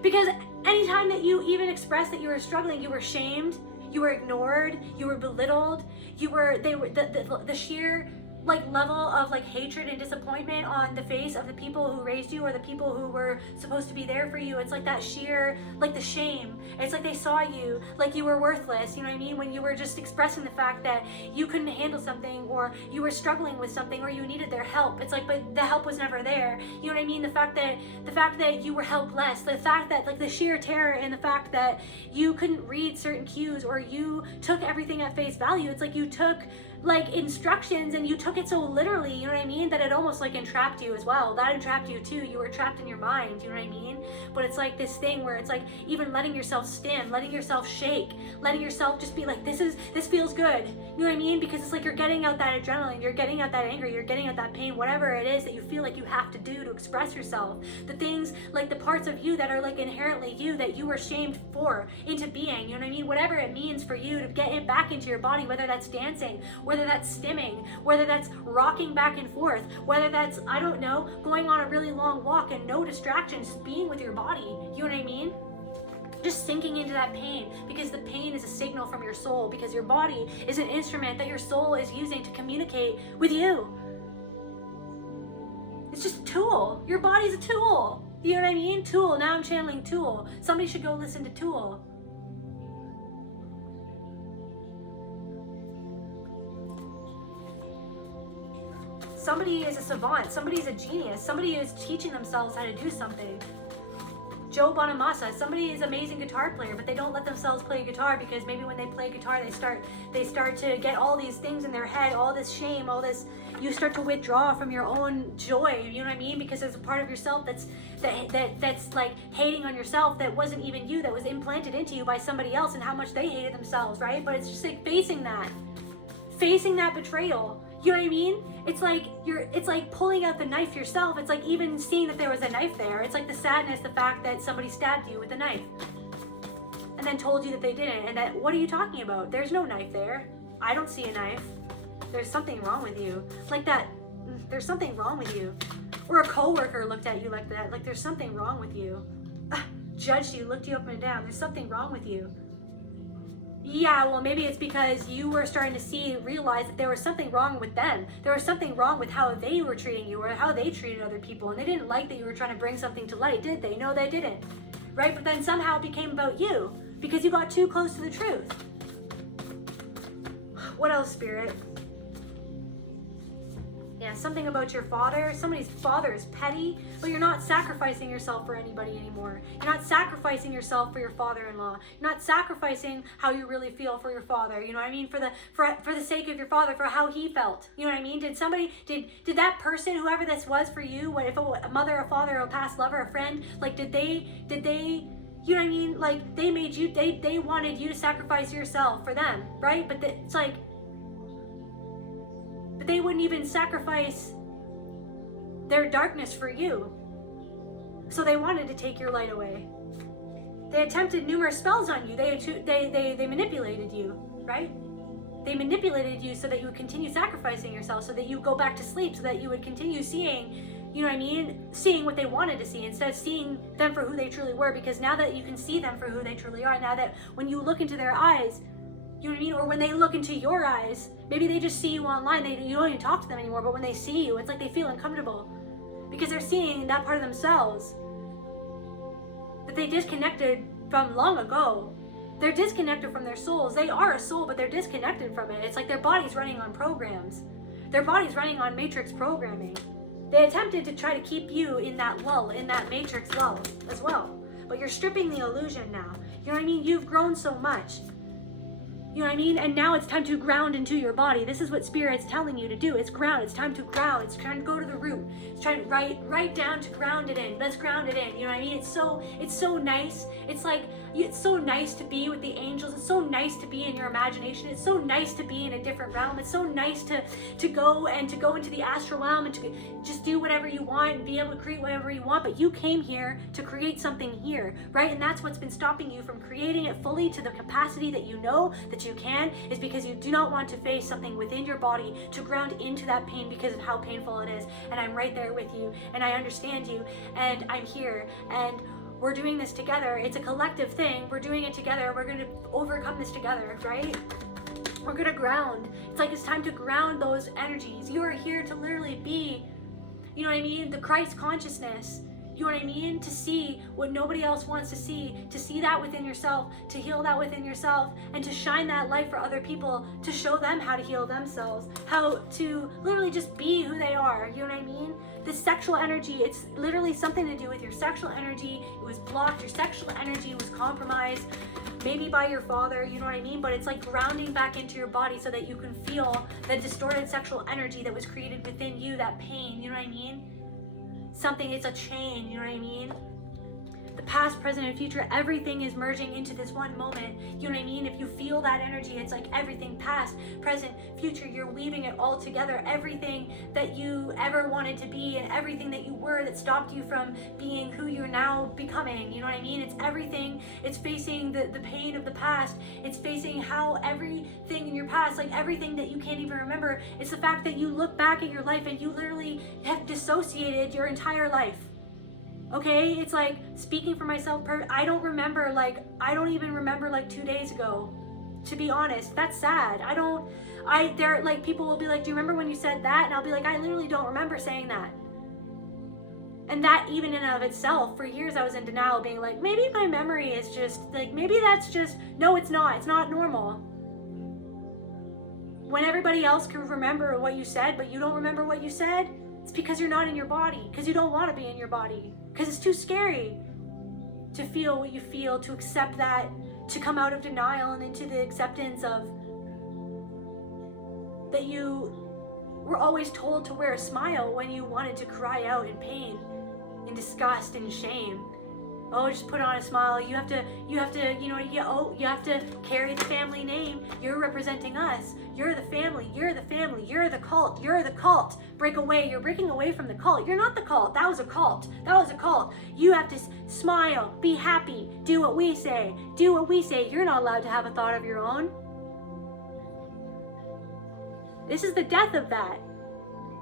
because anytime that you even expressed that you were struggling, you were shamed, you were ignored, you were belittled, the sheer like level of like hatred and disappointment on the face of the people who raised you, or the people who were supposed to be there for you. It's like that sheer, like the shame. It's like they saw you like you were worthless, you know what I mean? When you were just expressing the fact that you couldn't handle something, or you were struggling with something, or you needed their help. It's like, but the help was never there. You know what I mean? The fact that you were helpless, the fact that like the sheer terror, and the fact that you couldn't read certain cues, or you took everything at face value. It's like you took like instructions and you took it so literally, you know what I mean, that it almost like entrapped you as well. That entrapped you too. You were trapped in your mind, you know what I mean? But it's like this thing where it's like even letting yourself stim, letting yourself shake, letting yourself just be like, this feels good, you know what I mean? Because it's like you're getting out that adrenaline, you're getting out that anger, you're getting out that pain, whatever it is that you feel like you have to do to express yourself. The things, like the parts of you that are like inherently you, that you were shamed for into being, you know what I mean? Whatever it means for you to get it back into your body, whether that's dancing, whether that's stimming, whether that's rocking back and forth, whether that's, I don't know, going on a really long walk and no distractions, just being with your body, you know what I mean? Just sinking into that pain, because the pain is a signal from your soul, because your body is an instrument that your soul is using to communicate with you. It's just a tool. Your body's a tool. You know what I mean? Tool. Now I'm channeling Tool. Somebody should go listen to Tool. Somebody is a savant, somebody is a genius, somebody is teaching themselves how to do something. Joe Bonamassa, somebody is an amazing guitar player, but they don't let themselves play guitar, because maybe when they play guitar, they start to get all these things in their head, all this shame, all this, you start to withdraw from your own joy, you know what I mean? Because there's a part of yourself that's like hating on yourself, that wasn't even you, that was implanted into you by somebody else, and how much they hated themselves, right? But it's just like facing that betrayal. You know what I mean? It's like pulling out the knife yourself. It's like even seeing that there was a knife there. It's like the sadness, the fact that somebody stabbed you with a knife and then told you that they didn't. And that, what are you talking about? There's no knife there. I don't see a knife. There's something wrong with you. Like that, there's something wrong with you. Or a coworker looked at you like that. Like there's something wrong with you. Judged you, looked you up and down. There's something wrong with you. Yeah, well, maybe it's because you were starting to realize that there was something wrong with them. There was something wrong with how they were treating you, or how they treated other people, and they didn't like that you were trying to bring something to light, did they? No, they didn't, right? But then somehow it became about you, because you got too close to the truth. What else, Spirit? Yeah, Yeah, something about your father. Somebody's father is petty, but you're not sacrificing yourself for anybody anymore. You're not sacrificing yourself for your father-in-law. You're not sacrificing how you really feel for your father. You know what I mean? For the sake of your father, for how he felt. You know what I mean? Did that person, whoever this was for you, what if a mother, a father, a past lover, a friend, like did they, you know what I mean? Like they made you, they wanted you to sacrifice yourself for them, right? But it's like, but they wouldn't even sacrifice their darkness for you. So they wanted to take your light away. They attempted numerous spells on you. They manipulated you, right? They manipulated you so that you would continue sacrificing yourself, so that you would go back to sleep, so that you would continue seeing, you know what I mean? Seeing what they wanted to see instead of seeing them for who they truly were. Because now that you can see them for who they truly are, now that when you look into their eyes, you know what I mean? Or when they look into your eyes, maybe they just see you online, you don't even talk to them anymore, but when they see you, it's like they feel uncomfortable because they're seeing that part of themselves that they disconnected from long ago. They're disconnected from their souls. They are a soul, but they're disconnected from it. It's like their body's running on programs. Their body's running on matrix programming. They attempted to try to keep you in that lull, in that matrix lull as well. But you're stripping the illusion now. You know what I mean? You've grown so much. You know what I mean? And now it's time to ground into your body. This is what Spirit's telling you to do. It's ground. It's time to ground. It's trying to go to the root. It's trying to right down to ground it in. Let's ground it in. You know what I mean? It's so nice. It's like, it's so nice to be with the angels. It's so nice to be in your imagination. It's so nice to be in a different realm. It's so nice to go into the astral realm and to just do whatever you want and be able to create whatever you want. But you came here to create something here, right? And that's what's been stopping you from creating it fully to the capacity that you know that you can, is because you do not want to face something within your body to ground into that pain because of how painful it is. And I'm right there with you, and I understand you, and I'm here, and we're doing this together. It's a collective thing. We're doing it together. We're going to overcome this together, right? We're going to ground. It's like it's time to ground those energies. You are here to literally be, you know what I mean, the Christ consciousness. You know what I mean? To see what nobody else wants to see that within yourself, to heal that within yourself, and to shine that light for other people, to show them how to heal themselves, how to literally just be who they are. You know what I mean? The sexual energy, it's literally something to do with your sexual energy. It was blocked. Your sexual energy was compromised, maybe by your father, you know what I mean? But it's like grounding back into your body so that you can feel the distorted sexual energy that was created within you, that pain, you know what I mean? Something, it's a chain, you know what I mean? The past, present, and future, everything is merging into this one moment. You know what I mean? If you feel that energy, it's like everything, past, present, future, you're weaving it all together. Everything that you ever wanted to be and everything that you were that stopped you from being who you're now becoming. You know what I mean? It's everything. It's facing the pain of the past. It's facing how everything in your past, like everything that you can't even remember. It's the fact that you look back at your life and you literally have dissociated your entire life. Okay, it's like, speaking for myself, I don't even remember like 2 days ago, to be honest. That's sad. There, like, people will be like, do you remember when you said that? And I'll be like, I literally don't remember saying that. And that even in and of itself, for years I was in denial, being like, maybe my memory is just, like, maybe that's just, no, it's not normal. When everybody else can remember what you said, but you don't remember what you said, it's because you're not in your body, because you don't want to be in your body. Because it's too scary to feel what you feel, to accept that, to come out of denial and into the acceptance of that you were always told to wear a smile when you wanted to cry out in pain, in disgust and shame. Oh, just put on a smile. You have to, you have to carry the family name. You're representing us. You're the family. You're the family. You're the cult. You're the cult. Break away. You're breaking away from the cult. You're not the cult. That was a cult. That was a cult. You have to smile. Be happy. Do what we say. Do what we say. You're not allowed to have a thought of your own. This is the death of that.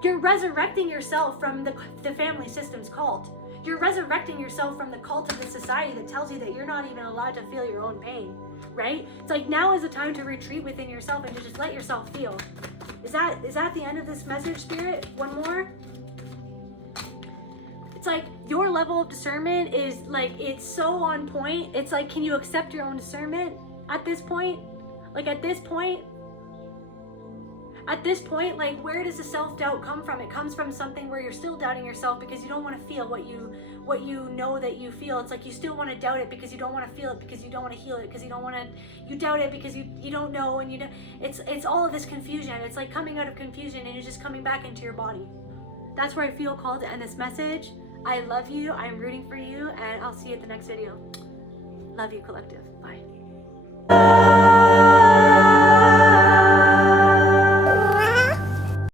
You're resurrecting yourself from the family system's cult. You're resurrecting yourself from the cult of the society that tells you that you're not even allowed to feel your own pain, right? It's like, now is the time to retreat within yourself and to just let yourself feel. Is that the end of this message, Spirit? One more? It's like, your level of discernment is like, it's so on point. It's like, can you accept your own discernment at this point? Like, at this point? At this point, like, where does the self-doubt come from? It comes from something where you're still doubting yourself because you don't want to feel what you know that you feel. It's like you still want to doubt it because you don't want to feel it, because you don't want to heal it, because you don't want to, you doubt it because you don't know, and you don't, it's all of this confusion. It's like coming out of confusion and you're just coming back into your body. That's where I feel called to end this message. I love you, I'm rooting for you, and I'll see you at the next video. Love you, collective. Bye.